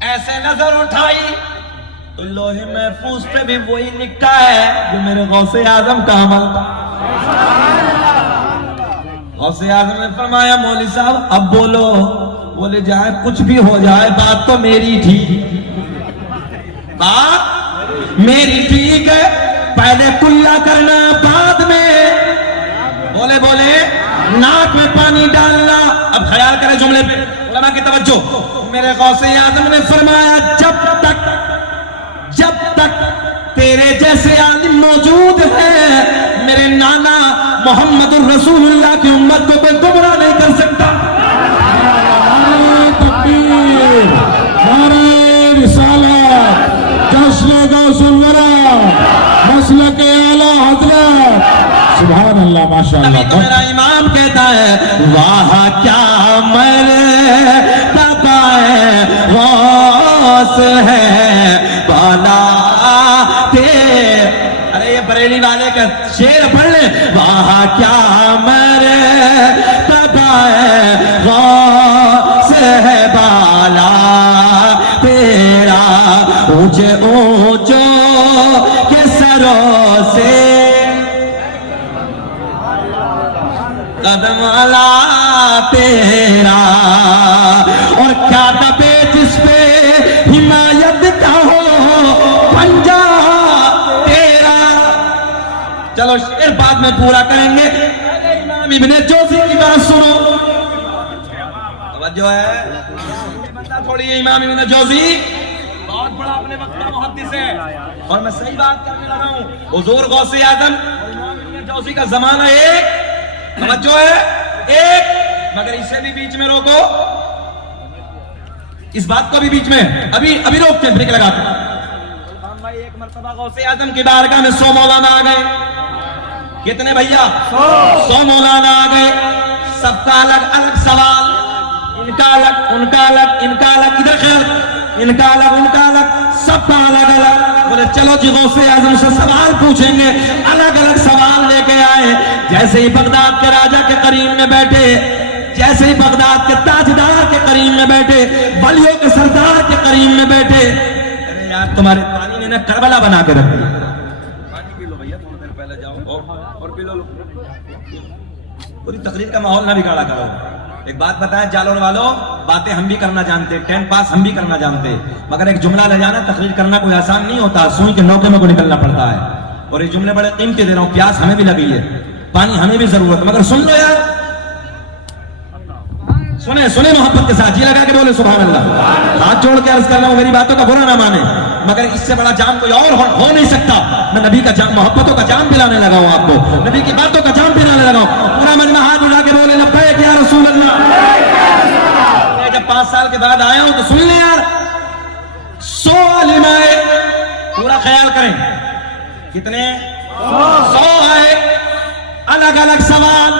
ایسے نظر اٹھائی تو لوہے محفوظ پہ بھی وہی لکھا ہے جو میرے غوث اعظم کا عمل تھا. غوث اعظم نے فرمایا مولوی صاحب اب بولو. بولے جائے کچھ بھی ہو جائے بات تو میری ٹھیک. بات میری ٹھیک ہے. پہلے کلا کرنا بعد میں بولے ناک میں پانی ڈالنا. اب خیال کرے جملے پہ علماء کی توجہ. میرے غوث اعظم نے فرمایا جب تک تیرے جیسے عالم موجود ہے میرے نانا محمد الرسول اللہ کی امت کو کوئی گمراہ نہیں کر سکتا. تکبیر. نعرہ رسالت. جشن غوث الورا. مسلک اعلی حضرت. سبحان اللہ ماشاء ابھی تو اللہ. میرا امام کہتا ہے واہ کیا مرتبہ ہے غوث ہے بالا تے. ارے یہ بریلی والے کا شعر پڑھ لیں. واہ کیا مرتبہ ہے غوث ہے بالا تیرا اونچے اونچوں کے سروں سے قدم علا تیرا. اور کیا دبے جس پہ حمایت کا ہو پنجا تیرا. چلو شعر بعد میں پورا کریں گے. امام ابن جوزی کی بات سنو. توجہ ہے بندہ تھوڑی ہے. امام ابن جوزی بہت بڑا اپنے وقت کا محدث ہے اور میں صحیح بات کرنے لگا ہوں. حضور غوث اعظم امام ابن جوزی کا زمانہ ایک. توجہ ہے ایک. مگر اسے بھی بیچ میں روکو. اس بات کو بھی بیچ میں ابھی روکتے ہیں بریک لگاتے ہیں. بھائی ایک مرتبہ غوث اعظم کی بارگاہ میں 100 مولانا آ گئے. کتنے بھیا؟ 100 مولانا آ گئے. سب کا الگ الگ سوال. ان کا الگ ان کا الگ ان کا الگ. ادھر خیر ان کا الگ ان کا الگ سب کا الگ الگ. بولے چلو جی غوث اعظم سے سوال پوچھیں گے. الگ الگ سوال لے کے آئے. جیسے ہی بغداد کے راجہ کے قریب میں بیٹھے, جیسے ہی بغداد کے تاجدار کے قریب میں بیٹھے, ولیوں کے سردار کے قریب میں بیٹھے. ارے یار تمہارے پانی نے نا کربلا بنا کے رکھ دیا. پانی پی لو بھیا تھوڑا دیر پہلے جاؤ اور پی لو. پوری تقریر کا ماحول نہ بگاڑا کرو. ایک بات بتائیں جالور والوں, باتیں ہم بھی کرنا جانتے, ٹائم پاس ہم بھی کرنا جانتے, مگر ایک جملہ لے جانا تقریر کرنا کوئی آسان نہیں ہوتا. سوئی کے نوکے میں کو نکلنا پڑتا ہے. اور یہ جملے بڑے قیمتی دے رہا ہوں. پیاس ہمیں بھی لگی ہے, پانی ہمیں بھی ضرورت ہے, مگر سن لو یار. سنیں محبت کے ساتھ. یہ لگا کے بولے سبحان اللہ. ہاتھ جوڑ کے عرض کر رہا ہوں میری باتوں کا برا نہ مانے, مگر اس سے بڑا جام کوئی اور ہو نہیں سکتا. میں نبی کا جام, محبتوں کا جام پلانے لگا ہوں آپ کو, نبی کی باتوں کا جام پلانے لگا ہوں. پورا مجمع ہاتھ اٹھا کے بولے لبیک یا رسول اللہ. میں جب 5 سال کے بعد آیا ہوں تو سن لیں یار. 100 عالم آئے. پورا خیال کریں کتنے 100 آئے. الگ الگ سوال.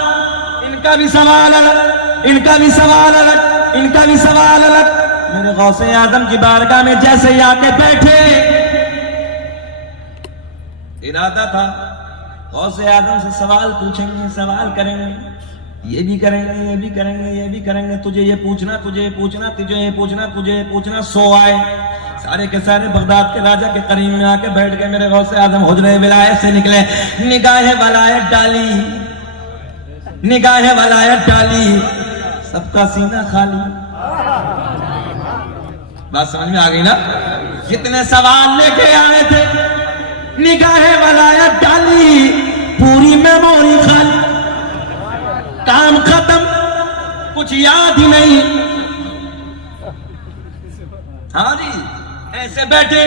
ان کا بھی سوال الگ, ان کا بھی سوال الگ, ان کا بھی سوال الگ. میرے غوث اعظم کی بارگاہ میں جیسے ہی آ کے بیٹھے, ارادہ تھا غوث اعظم سے سوال پوچھیں گے, سوال کریں گے, یہ بھی کریں گے, یہ بھی کریں گے, یہ بھی کریں گے. تجھے یہ پوچھنا, تجھے یہ پوچھنا, تجھے یہ پوچھنا, تجھے یہ پوچھنا. 100 آئے سارے کے سارے بغداد کے راجہ کے قریب میں آ کے بیٹھ گئے. میرے غوث اعظم حجرے ولایت سے نکلے, نگاہ ولایت ڈالی, نگاہ ولایت ڈالی. سب کا سینہ خالی. بات سمجھ میں آ گئی نا؟ جتنے سوال لے کے آئے تھے نگاہ ولایت ڈالی, پوری میموری خالی. کام ختم, کچھ یاد ہی نہیں. ہاں جی ایسے بیٹھے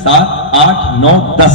7, 8, 9, 10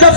10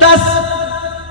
10।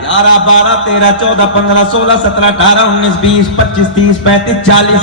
11, 12, 13, 14, 15, 16, 17, 18, 19, 20, 25, 30, 35, 40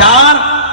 4।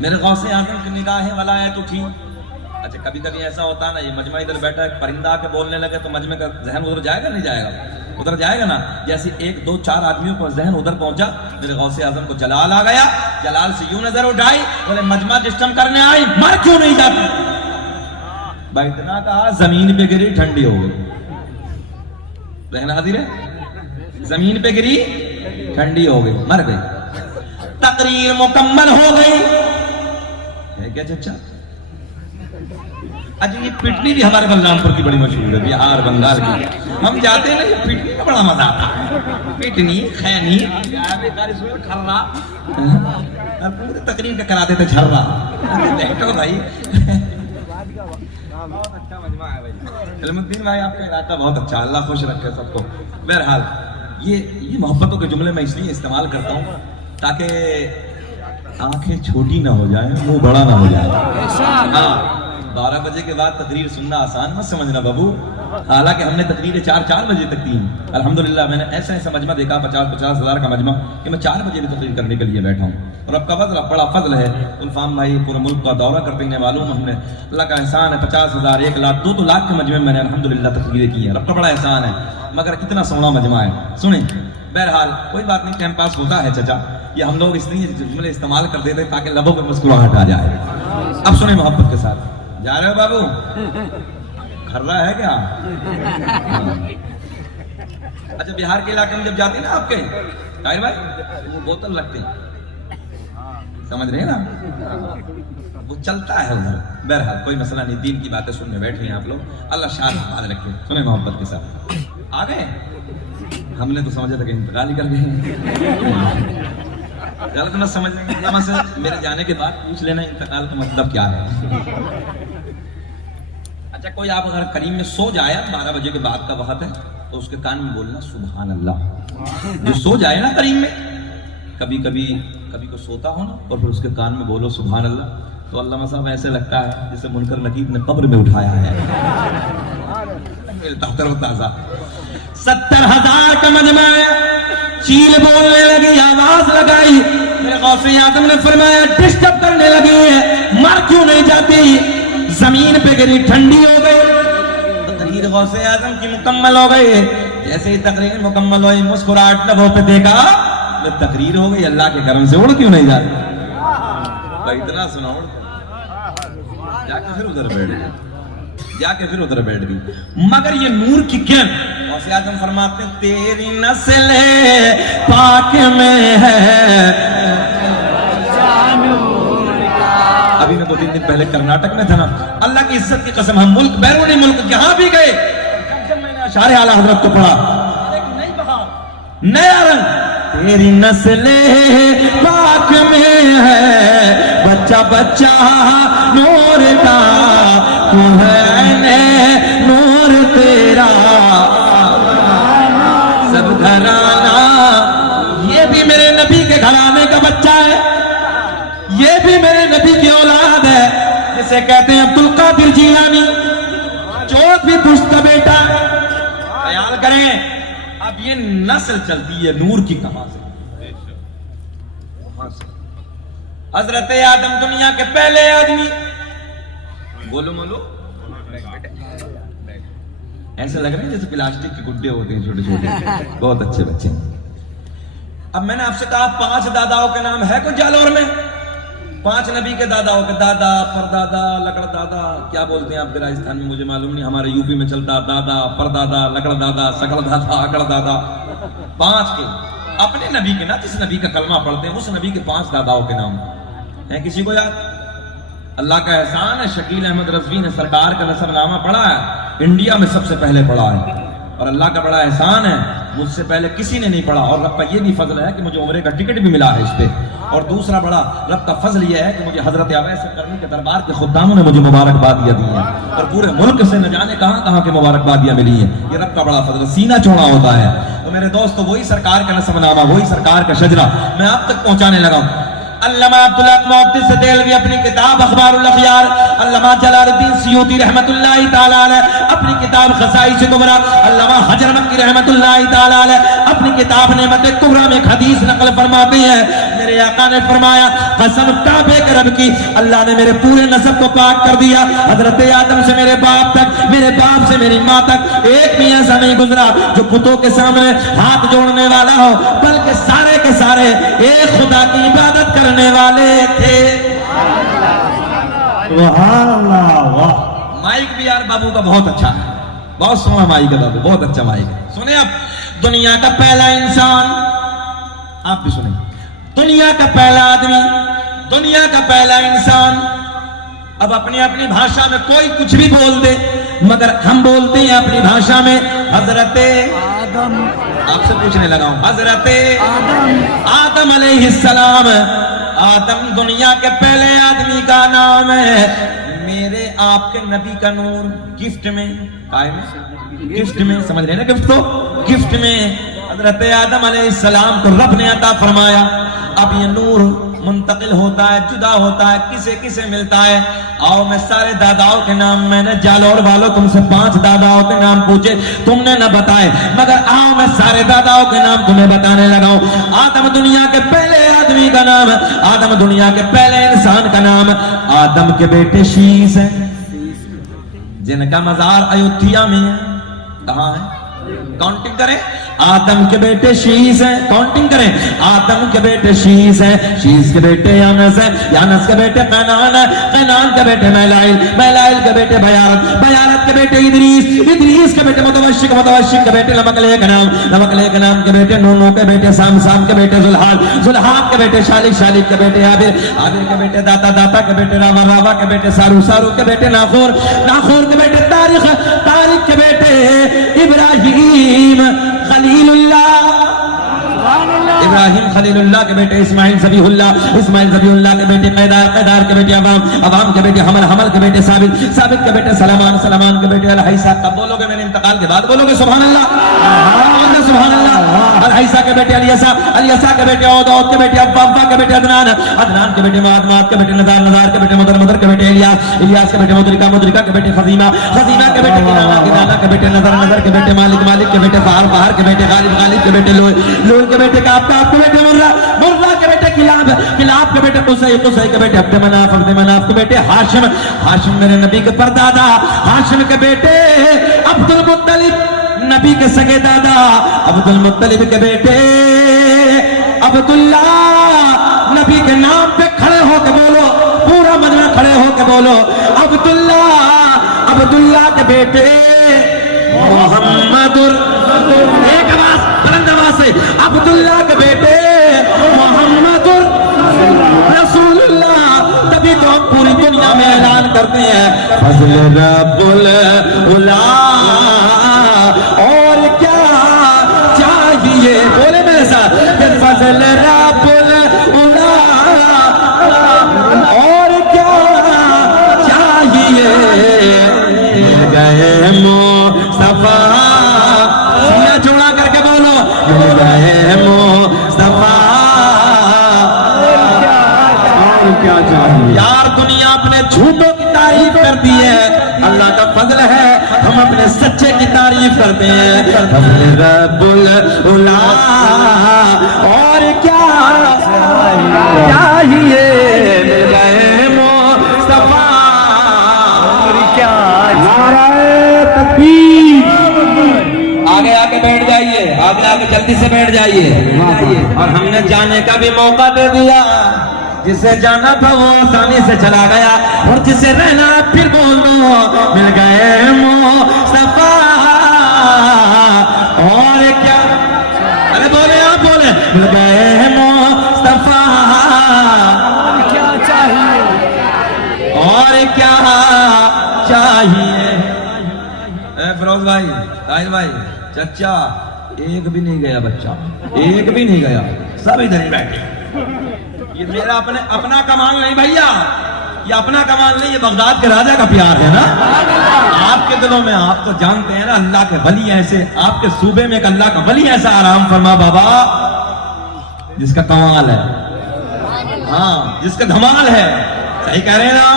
میرے غوث اعظم کی نگاہ ولایت اٹھی. اچھا کبھی کبھی ایسا ہوتا نا, یہ مجمع ادھر بیٹھا ہے, پرندہ آ کے بولنے لگے تو مجمع کا ذہن ادھر جائے گا نہیں جائے گا؟ ادھر جائے گا نا. جیسے 1 2 4 آدمیوں کا ذہن ادھر پہنچا, میرے غوث اعظم کو جلال آ گیا. جلال سے یوں نظر اٹھائی, بولے مجمع ڈسٹرب کرنے آئی, مر کیوں نہیں جاتی؟ بھائی اتنا کہا, زمین پہ گری ٹھنڈی ہو گئی. ذہن حاضر ہے, زمین پہ گری ٹھنڈی ہو گئی, مر گئی. تقریر مکمل ہو گئی ہے کیا چچا؟ اچھا یہ پٹنی بھی ہمارے بلرام پور کی بڑی مشہور ہے, بہار بنگال کی. ہم جاتے ہیں نا, یہ پٹنی کا بڑا مزہ آتا ہے. پٹنی خینی کھرا, پورے تقریر کا کراتے تھے جھرا. بیٹھو بھائی, بہت اچھا مجمع ہے بھائی. علم الدین بھائی آپ کا علاقہ بہت اچھا, اللہ خوش رکھے سب کو. بہرحال یہ محبتوں کے جملے میں اس لیے استعمال کرتا ہوں تاکہ آنکھیں چھوٹی نہ ہو جائیں, منہ بڑا نہ ہو جائے. ہاں 12 بجے کے بعد تقریر سننا آسان مت سمجھنا بابو. حالانکہ ہم نے تقریریں 4 بجے تک کی. الحمدللہ میں نے ایسا مجمع دیکھا 50 ہزار کا مجمع کہ میں 4 بجے بھی تقریر کرنے کے لیے بیٹھا ہوں. اور اب کا فضل, بڑا فضل ہے. الفام بھائی پورے ملک کا دورہ کرتے ہیں, معلوم ہم نے, اللہ کا احسان ہے. 50,000 1 لاکھ 2 لاکھ کے مجمع میں نے الحمدللہ تقریریں کی ہیں. رب کا بڑا احسان ہے. مگر کتنا سونا مجمع ہے. سنیں, بہرحال کوئی بات نہیں, ٹائم پاس ہوتا ہے چچا. یہ ہم لوگ اس لیے جملے استعمال کر دیتے تاکہ لبوں پہ مسکراہٹ آ جائے. اب سنیں محبت کے ساتھ. جا رہے ہو بابو؟ کھرا ہے کیا؟ اچھا بہار کے علاقے میں جب جاتے ہیں نا آپ کے طاہر بھائی, وہ بوتل رکھتے ہیں, سمجھ رہے ہیں نا, وہ چلتا ہے ادھر. بہرحال کوئی مسئلہ نہیں, دین کی باتیں سننے بیٹھے ہیں آپ لوگ, اللہ شاد آباد رکھے. سنیں محبت کے ساتھ. آ گئے؟ ہم نے تو سمجھا تھا کہ انتقال ہی کر گئے. غلط نہ سمجھ لیں گے, میرے جانے کے بعد پوچھ لینا انتقال کا مطلب کیا ہے. اچھا کوئی آپ اگر کریم میں سو جائے, 12 بجے کے بعد کا وقت ہے, تو اس کے کان میں بولنا سبحان اللہ. جو سو جائے نا کریم میں, کبھی کو سوتا ہو نا, اور پھر اس کے کان میں بولو سبحان اللہ, تو علامہ صاحب ایسے لگتا ہے جسے منکر نکیر نے قبر میں اٹھایا ہے. 70,000 کا مجمع ہے. چیل بولنے لگی, آواز لگائی, میرے غوث اعظم نے فرمایا ڈسٹرب کرنے لگی ہے, مر کیوں نہیں جاتی؟ زمین پہ گری ٹھنڈی ہو گئی. تقریر غوث اعظم کی مکمل ہو گئی. جیسے ہی تقریر مکمل ہوئی, مسکراہٹ لبوں پہ دیکھا, تقریر ہو گئی, اللہ کے کرم سے اڑ کیوں نہیں جاتی؟ اتنا سنا, جا کے پھر ادھر بیٹھ گئی. مگر یہ نور کی کرن, غوث اعظم فرماتے ہیں تیری نسل پاک میں ہے. ابھی میں 2-3 دن پہلے کرناٹک میں تھا نا, اللہ کی عزت کی قسم, ہم ملک بیرونی ملک جہاں بھی گئے, جب میں نے اشعار اعلی حضرت کو پڑھا, ایک نئی بہار, نیا رنگ. تیری نسل پاک میں ہے, بچہ بچہ نور کا, تو ہے نور تیرا سب گھرانہ. یہ بھی میرے نبی کے گھرانے کا بچہ ہے, یہ بھی میرے نبی کی اولاد ہے, جسے کہتے ہیں عبد القادر جیلانی, چوک بھی پشت بیٹا. خیال کریں, اب یہ نسل چلتی ہے نور کی کما سے. حضرت آدم دنیا کے پہلے آدمی, بولو مولو, ایسے لگ رہے ہیں جیسے پلاسٹک کے گڈے ہوتے ہیں چھوٹے چھوٹے, بہت اچھے بچے. اب میں نے آپ سے کہا 5 داداؤں کے نام ہے کوئی جالور میں؟ 5 نبی کے داداؤں کے, دادا, پردادا, لکڑ دادا, کیا بولتے ہیں آپ کے راجستھان میں مجھے معلوم نہیں, ہمارے یوپی میں چلتا دادا, پردادا, لکڑ دادا, سکڑ دادا, اکڑ دادا. 5 کے اپنے نبی کے, نہ جس نبی کا کلمہ پڑھتے ہیں اس نبی کے 5 داداؤں کے نام ہیں. کسی کو یاد؟ اللہ کا احسان ہے, شکیل احمد رضوی نے سرکار کا نسب نامہ پڑھا ہے, انڈیا میں سب سے پہلے پڑھا ہے. اور اللہ کا بڑا احسان ہے, مجھ سے پہلے کسی نے نہیں پڑھا. اور رب کا یہ بھی فضل ہے کہ مجھے عمرے کا ٹکٹ بھی ملا ہے اس پہ. اور دوسرا بڑا رب کا فضل یہ ہے کہ مجھے حضرت اویس قرنی کے دربار کے خداموں نے مجھے مبارکبادیاں دی ہیں, اور پورے ملک سے نہ جانے کہاں کے مبارکبادیاں ملی ہیں. یہ رب کا بڑا فضل, سینہ چوڑا ہوتا ہے. تو میرے دوستو, وہی سرکار کا نسب نامہ, وہی سرکار کا شجرہ میں آپ تک پہنچانے لگا ہوں. علامہ عبدالحق محدث دہلوی اپنی کتاب اخبار الاخیار, علامہ جلال الدین سیوطی رحمت اللہ تعالیٰ علیہ اپنی کتاب خصائص کبریٰ, علامہ حجر مکی رحمت اللہ تعالیٰ علیہ اپنی کتاب نعمت کبریٰ میں ایک حدیث نقل فرماتے ہیں, میرے آقا نے فرمایا قسم کعبے کے رب کی اللہ نے میرے پورے نسب کو پاک کر دیا. حضرت آدم سے میرے باپ تک, میرے باپ سے میری ماں تک ایک بھی ایسا نہیں گزرا جو بتوں کے سامنے ہاتھ جوڑنے والا ہو, بلکہ سارے کے سارے ایک خدا کی عبادت کرنے والے تھے. سبحان اللہ. واہ. مائک بھی یار بابو کا بہت اچھا ہے, بہت سونا مائک ہے بابو, بہت اچھا مائک ہے. سنیں اب, دنیا کا پہلا انسان, آپ بھی سنیں, دنیا کا پہلا آدمی, دنیا کا پہلا انسان. اب اپنی اپنی بھاشا میں کوئی کچھ بھی بول دے, مگر ہم بولتے ہیں اپنی بھاشا میں حضرت آدم. آپ سے پوچھنے لگا ہوں, حضرت آدم علیہ السلام. آدم دنیا کے پہلے آدمی کا نام ہے. میرے آپ کے نبی کا نور گفٹ میں, گفٹ میں, سمجھ رہے نا گفٹ تو, گفٹ میں حضرت آدم علیہ السلام کو رب نے عطا فرمایا. اب یہ نور منتقل ہوتا ہے, جدا ہوتا ہے, کسے کسے ملتا ہے. آؤ میں سارے داداؤں کے نام, میں نے جالور والوں تم سے 5 داداؤں کے نام پوچھے, تم نے نہ بتائے, مگر آؤ میں سارے داداؤں کے نام تمہیں بتانے لگا ہوں. آدم دنیا کے پہلے آدمی کا نام, آدم دنیا کے پہلے انسان کا نام. آدم کے بیٹے شیش ہیں جن کا مزار ایودھیا میں ہے. کہاں ہے؟ کاؤنٹنگ کریں. آدم کے بیٹے شیش ہیں, کاؤنٹنگ کریں. آدم کے بیٹے شیش ہیں, شیش کے بیٹے یانس ہیں, یانس کے بیٹے قینان ہیں, قینان کے بیٹے میلائل, میلائل کے بیٹے بیارت, بیارت کے بیٹے ادریس, ادریس کے بیٹے متوشک, متوشک کے بیٹے لمکلے کا نام, لمکلے کا نام کے بیٹے نونو کے بیٹے سام, سام کے بیٹے زلحال, زلحال کے بیٹے شالک, شالک کے بیٹے عابر, عابر کے بیٹے داتا, داتا کے بیٹے راوا, راوا کے بیٹے سارو, سارو کے بیٹے ناخور, ناخور کے بیٹے تاریخ, تاریخ کے بیٹے ابراہیم خلیل اللہ, ابراہیم خلیل اللہ کے بیٹے اسماعیل ذبیح اللہ, اسماعیل ذبیح اللہ کے بیٹے قیدار, قیدار کے بیٹے عوام, عوام کے بیٹے حمل, حمل کے بیٹے ثابت, ثابت کے بیٹے سلمان, سلمان کے بیٹے الحیسہ. کب بولو گے؟ میرے انتقال کے بعد بولو گے سبحان اللہ, سبحان اللہ. الحیسہ کے بیٹے الیسا, الیسا کے بیٹے عود, عود کے بیٹے ابا, ابا کے بیٹے عدنان, عدنان کے بیٹے معاد, معاد کے بیٹے نزار, نزار کے بیٹے مدر, مدر کے بیٹے الیاس, الیاس کے بیٹے مدرکہ, مدرکہ کے بیٹے خزیمہ, خزیمہ کے بیٹے کنانہ, کنانہ کے بیٹے نظر, نظر کے بیٹے مالک, مالک کے بیٹے فہر, فہر کے بیٹے غالب, غالب کے بیٹے لوہ, لوہ کے بیٹے کعب, کعب کے بیٹے مرہ, مرہ کے بیٹے کلاب, کلاب کے بیٹے قصی, قصی کے بیٹے عبد مناف, عبد مناف کے بیٹے ہاشم, ہاشم میرے نبی کے پردادا, ہاشم کے بیٹے عبد المطلب, نبی کے سگے دادا عبد المطلب کے بیٹے عبداللہ. نبی کے نام پہ کھڑے ہو کے بولو, پورا مجمع کھڑے ہو کے بولو عبداللہ, عبداللہ کے بیٹے محمد, ایک آواز بلند آواز سے, عبداللہ کے بیٹے محمد رسول اللہ. تبھی تو ہم پوری دنیا میں اعلان کرتے ہیں فضل رب العلا, اور کیا چاہیے, بولے میرے ساتھ, فضل رب العلا, اور کیا چاہیے, مل گئے مصطفیٰ, سینہ جوڑا کر کے بولو, مل گئے مصطفیٰ, اور کیا چاہیے. یار دنیا اپنے جھوٹوں کی تعریف کرتی ہے, اللہ کا فضل ہے ہم اپنے سچے کی تعریف کرتے ہیں. فضل رب العلا, اور کیا چاہیے, مل گئے مصطفیٰ, اور کیا. نعرہ تکبیر. آگے آگے بیٹھ جائیے, آگے آگے جلدی سے بیٹھ جائیے. اور ہم نے جانے کا بھی موقع دے دیا, جسے جانا تھا وہ آسانی سے چلا گیا, اور جسے رہنا پھر بول دو مل گئے مصطفیٰ, اور کیا. ارے بولے, آپ بولے, مل گئے مصطفیٰ, اور کیا چاہیے, اور کیا چاہیے. اے فیروز بھائی, طاہر بھائی, چچا, ایک بھی نہیں گیا بچہ, ایک بھی نہیں گیا, سب ادھر ہی بیٹھے. یہ میرا اپنا کمال نہیں بھیا, یہ اپنا کمال نہیں, یہ بغداد کے راجہ کا پیار ہے نا. آپ کے دلوں میں, آپ تو جانتے ہیں نا اللہ کے ولی ایسے, آپ کے صوبے میں ایک اللہ کا ولی ایسا آرام فرما بابا جس کا کمال ہے, ہاں جس کا دھمال ہے. صحیح کہہ رہے ہیں نا.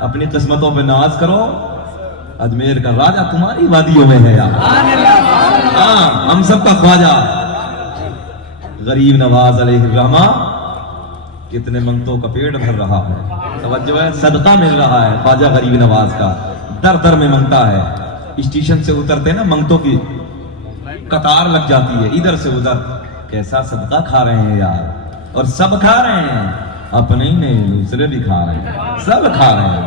اپنی قسمتوں پہ ناز کرو, اجمیر کا راجہ تمہاری وادیوں میں ہے یار. ہاں ہم سب کا خواجہ غریب نواز علیہ الرحمہ کتنے منگتوں کا پیٹ بھر رہا ہے، توجہ ہے، صدقہ مل رہا ہے خواجہ غریب نواز کا، در در میں منگتا ہے، اسٹیشن سے اترتے نا منگتوں کی قطار لگ جاتی ہے ادھر سے ادھر، کیسا صدقہ کھا رہے ہیں یار، اور سب کھا رہے ہیں، اپنے ہی نہیں دوسرے بھی کھا رہے ہیں، سب کھا رہے ہیں۔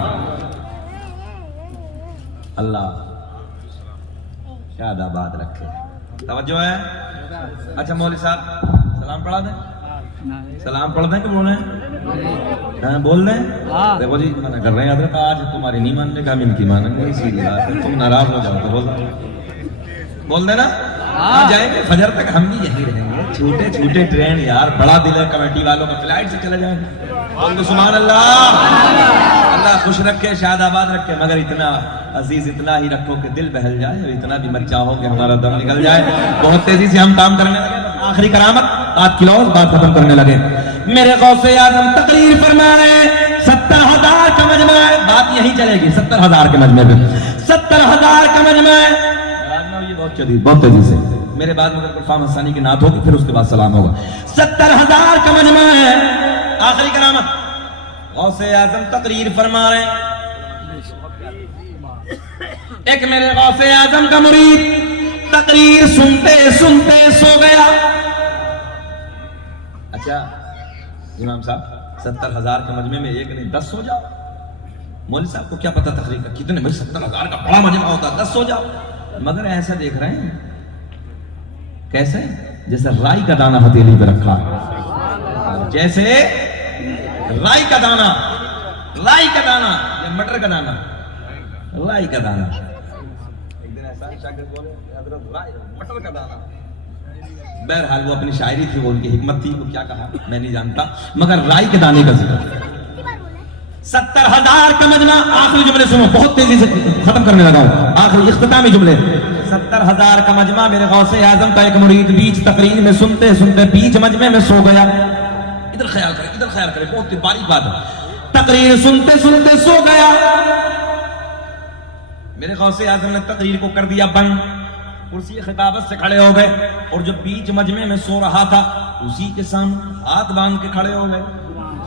اللہ شاد آباد رکھے، توجہ ہے۔ اچھا مولوی صاحب سلام پڑھا دیں، سلام پڑھ دیں کہ بول رہے ہیں؟ بول رہے ہیں؟ دیکھو جی منع کر رہے ہیں حضرت، آج تمہاری نہیں ماننے کا، ہم ان کی مانیں گے، اسی لیے تم ناراض ہو جاؤ تو بول دینا، آ جائیں گے فجر تک ہم بھی یہی رہیں گے، چھوٹے چھوٹے ٹرین یار، بڑا دل ہے کمیٹی والوں کا، فلائٹ سے چلے جائیں گے، بول دو سبحان اللہ۔ اللہ خوش رکھے، شاد آباد رکھے، مگر اتنا عزیز اتنا ہی رکھو کہ دل بہل جائے، اور اتنا بھی مت چاہو کہ ہمارا دم نکل جائے۔ بہت تیزی سے ہم کام کرنے لگے، آخری کرامت آج کلوز بات ختم کرنے لگے۔ میرے غوث اعظم تقریر فرما رہے ہیں، 70,000 کا مجمع ہے، بات یہی چلے گی 70,000 کے مجمع میں، 70,000 کا مجمع ہے، بہت شدید، بہت تیزی سے میرے بعد مگر غلام حسانی کی نعت ہوگی، پھر اس کے بعد سلام ہوگا۔ 70,000 کا مجمع ہے، آخری کرامت غوث اعظم تقریر فرما رہے ہیں۔ ایک میرے غوث اعظم کا مرید تقریر سنتے سنتے سو گیا۔ اچھا امام صاحب 70,000 کے مجمع میں ایک نہیں 10 سو جاؤ، مولوی صاحب کو کیا پتا تقریر کا کتنے، بھائی 70,000 کا بڑا مجمع ہوتا 10 سو جاؤ، مگر ایسا دیکھ رہے ہیں کیسے، جیسے رائی کا دانہ ہتھیلی پہ رکھا ہے، جیسے رائی کا دانہ، رائی کا دانہ یا مٹر کا دانہ، رائی کا دانہ، ایک دن ایسا شاگرد بولے حضرت رائی مٹر کا دانہ، بہرحال وہ اپنی شاعری تھی، وہ ان کی حکمت تھی، وہ کیا کہا میں نہیں جانتا، مگر رائی کے دانے کا ذکر۔ 70,000 کا مجمع، آخری جملے سنو، بہت تیزی سے ختم کرنے لگا ہوں، آخری اختتامی جملے۔ 70,000 کا مجمع، میرے غوث اعظم کا ایک مرید بیچ تقریر میں سنتے سنتے بیچ مجمع میں سو گیا۔ ادھر خیال کرے، ادھر خیال کرے، بہت باریک بات ہے، تقریر سنتے سنتے سو گیا۔ میرے غوث اعظم نے تقریر کو کر دیا بند، کرسی خطابت سے کھڑے ہو گئے، اور جو بیچ مجمع میں سو رہا تھا اسی کے سامنے ہاتھ باندھ کے کھڑے ہو گئے،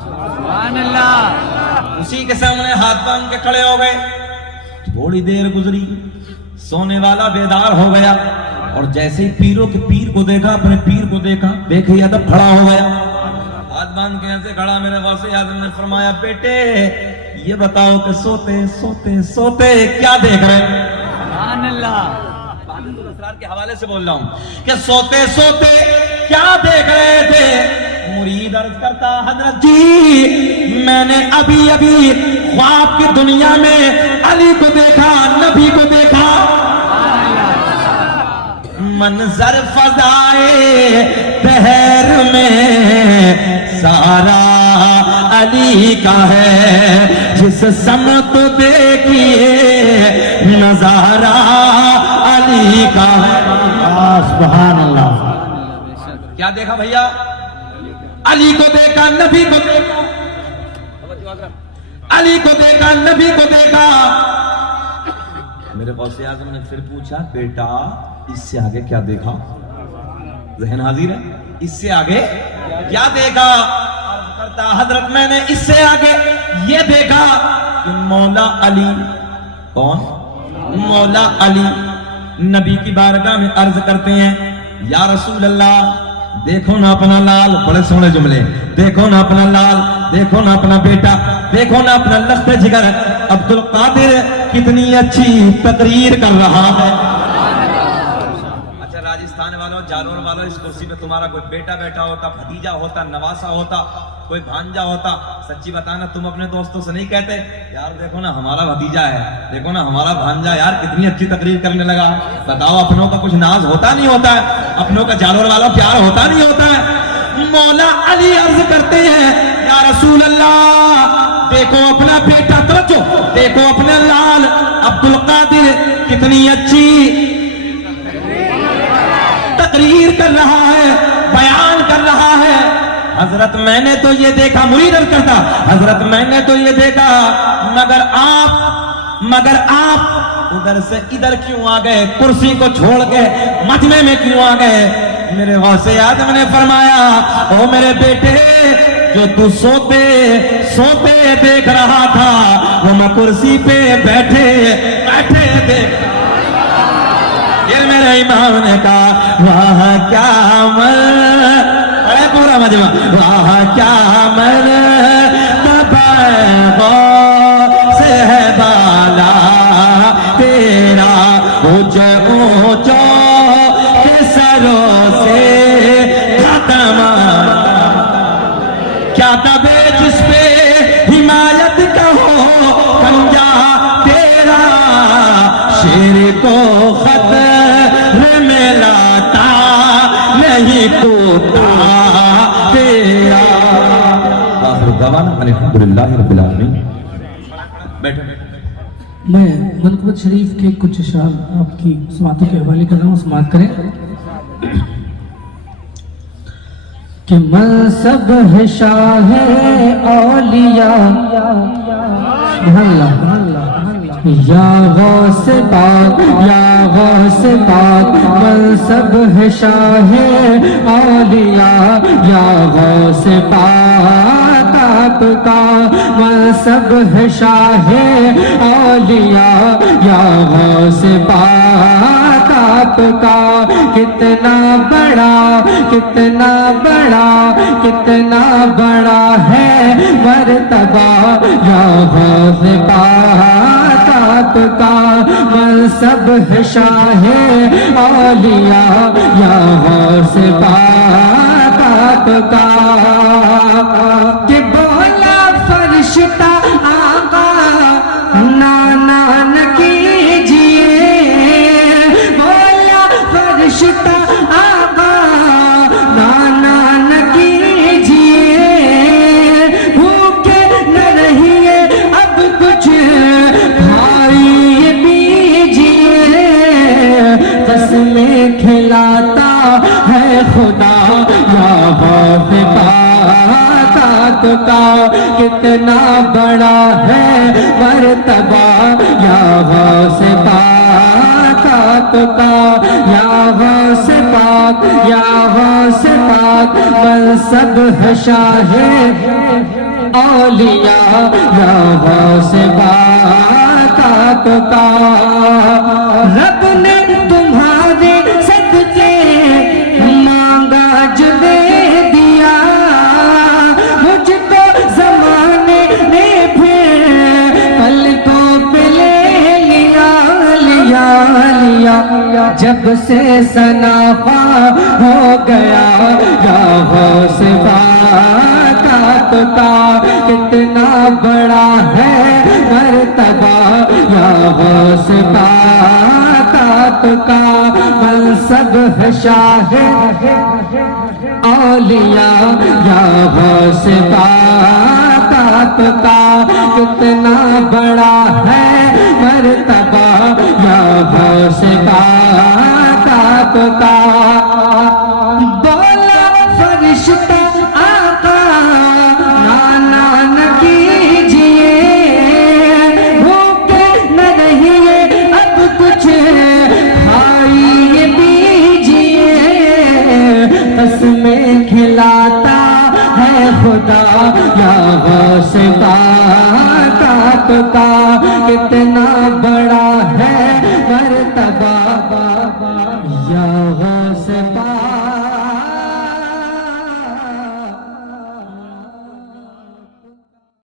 سبحان اللہ، اسی کے سامنے ہاتھ باندھ کے کھڑے ہو گئے۔ تھوڑی دیر گزری، سونے والا بیدار ہو گیا، اور جیسے ہی پیر کو دیکھا، اپنے پیر کو دیکھا، دیکھے یا تب کھڑا ہو گیا، ہاتھ باندھ کے ایسے کھڑا۔ میرے غوث اعظم نے فرمایا بیٹے یہ بتاؤ کہ سوتے سوتے سوتے کیا دیکھ رہے ہیں؟ سبحان اللہ، اسرار کے حوالے سے بول رہا ہوں کہ سوتے سوتے کیا دیکھ رہے تھے؟ مرید عرض کرتا حضرت جی میں نے ابھی ابھی خواب کی دنیا میں علی کو دیکھا، نبی کو دیکھا، منظر فضائے دہر میں سارا علی کا ہے، جس سمت دیکھیے نظارہ علی کا ہے۔ سبحان اللہ۔ کیا دیکھا بھیا؟ علی کو دیکھا، نبی کو دیکھا، علی کو دیکھا، نبی کو دیکھا۔ میرے غوث اعظم نے پھر پوچھا بیٹا اس سے آگے کیا دیکھا؟ ذہن حاضر ہے؟ اس سے آگے کیا دیکھا؟ عرض کرتا حضرت میں نے اس سے آگے یہ دیکھا کہ مولا علی، کون؟ مولا علی نبی کی بارگاہ میں عرض کرتے ہیں یا رسول اللہ دیکھو نا اپنا لال، بڑے سونے جملے، دیکھو نا اپنا لال، دیکھو نا اپنا بیٹا، دیکھو نا اپنا لخت جگر عبد القادر کتنی اچھی تقریر کر رہا ہے۔ اچھا راجستھان والوں، جالور والوں، اس کرسی پہ تمہارا کوئی بیٹا بیٹا ہوتا، بھتیجا ہوتا، نواسا ہوتا، کوئی بھانجا ہوتا، سچی بتانا تم اپنے دوستوں سے نہیں کہتے یار دیکھو نا ہمارا بھتیجا ہے، دیکھو نا ہمارا بھانجا یار کتنی اچھی تقریر کرنے لگا؟ بتاؤ اپنوں کا کچھ ناز ہوتا نہیں ہوتا ہے؟ اپنوں کا جالور والا پیار ہوتا نہیں ہوتا ہے؟ مولا علی عرض کرتے ہیں یا رسول اللہ دیکھو اپنا بیٹا، توجہ دیکھو اپنا لال عبد القادر کتنی اچھی تقریر کر رہا ہے، بیان کر رہا ہے۔ حضرت میں نے تو یہ دیکھا، مرید عرض کرتا حضرت میں نے تو یہ دیکھا، مگر آپ ادھر سے ادھر کیوں آ گئے؟ کرسی کو چھوڑ کے مجمع میں کیوں آ گئے؟ میرے غوث اعظم نے فرمایا او میرے بیٹے جو تو سوتے سوتے دیکھ رہا تھا وہ میں کرسی پہ بیٹھے بیٹھے دیکھ رہا تھا۔ پھر میرے امام نے کہا واہ کیا اے پورا مجمع واہ کیا غوث ہے بالا تیرا اونچا کے سروں سے ختم کیا دبے جس پہ حمایت کا ہو کنجا تیرا شیر کو خطر میں لاتا نہیں کوتا تیرا آخر دعوانا الحمدللہ رب العالمین بیٹھو میں منقبت شریف کے کچھ اشعار آپ کی سماعتوں کے حوالے کر رہا ہوں، سماعت کریں کہ منصب ہے شاہ اولیاء یا غوث پاک یا غوث پاک منصب ہے شاہ اولیاء یا غوث پاک آپ کا منصب ہے شاہ اولیاء یا غوث پاک آپ کا کتنا بڑا کتنا بڑا کتنا بڑا ہے مرتبہ یا غوث پاک آپ کا منصب ہے شاہ اولیاء یا غوث پاک آپ کا کہ بولا فرشتہ آقا نانا نہ کیجئے بولا فرشتہ آقا نانا نہ کیجئے بھوکے نہ رہیے اب کچھ کھائیے پیجئے قسمیں کھلاتا ہے خدا یا غوث پاک آپ کا کتنا بڑا ہے مرتبہ یا غوث پاک آپ کا یا غوث پاک یا غوث پاک منصب ہے شاہ اولیاء یا غوث پاک آپ کا رب نے تمہارے صدقے مانگا جو دے دیا مجھ کو زمانے نے پھر پلکوں پہ لے لیا جب سے سناخوا ہو گیا یا غوث پاک آپ کا کتنا بڑا ہے مرتبہ یا غوث پاک آپ کا منصب ہے شاہ اولیاء یا غوث پاک آپ کا کتنا بڑا ہے مرتبہ یا غوث پاک آپ کا بولا فرشتہ آقا نانا نہ کیجئے بھوکے نہ رہیے اب کچھ کھائیے پیجئے قسمیں کھلاتا ہے خدا یا غوث پاک آپ کا کتنا بڑا ہے مرتبہ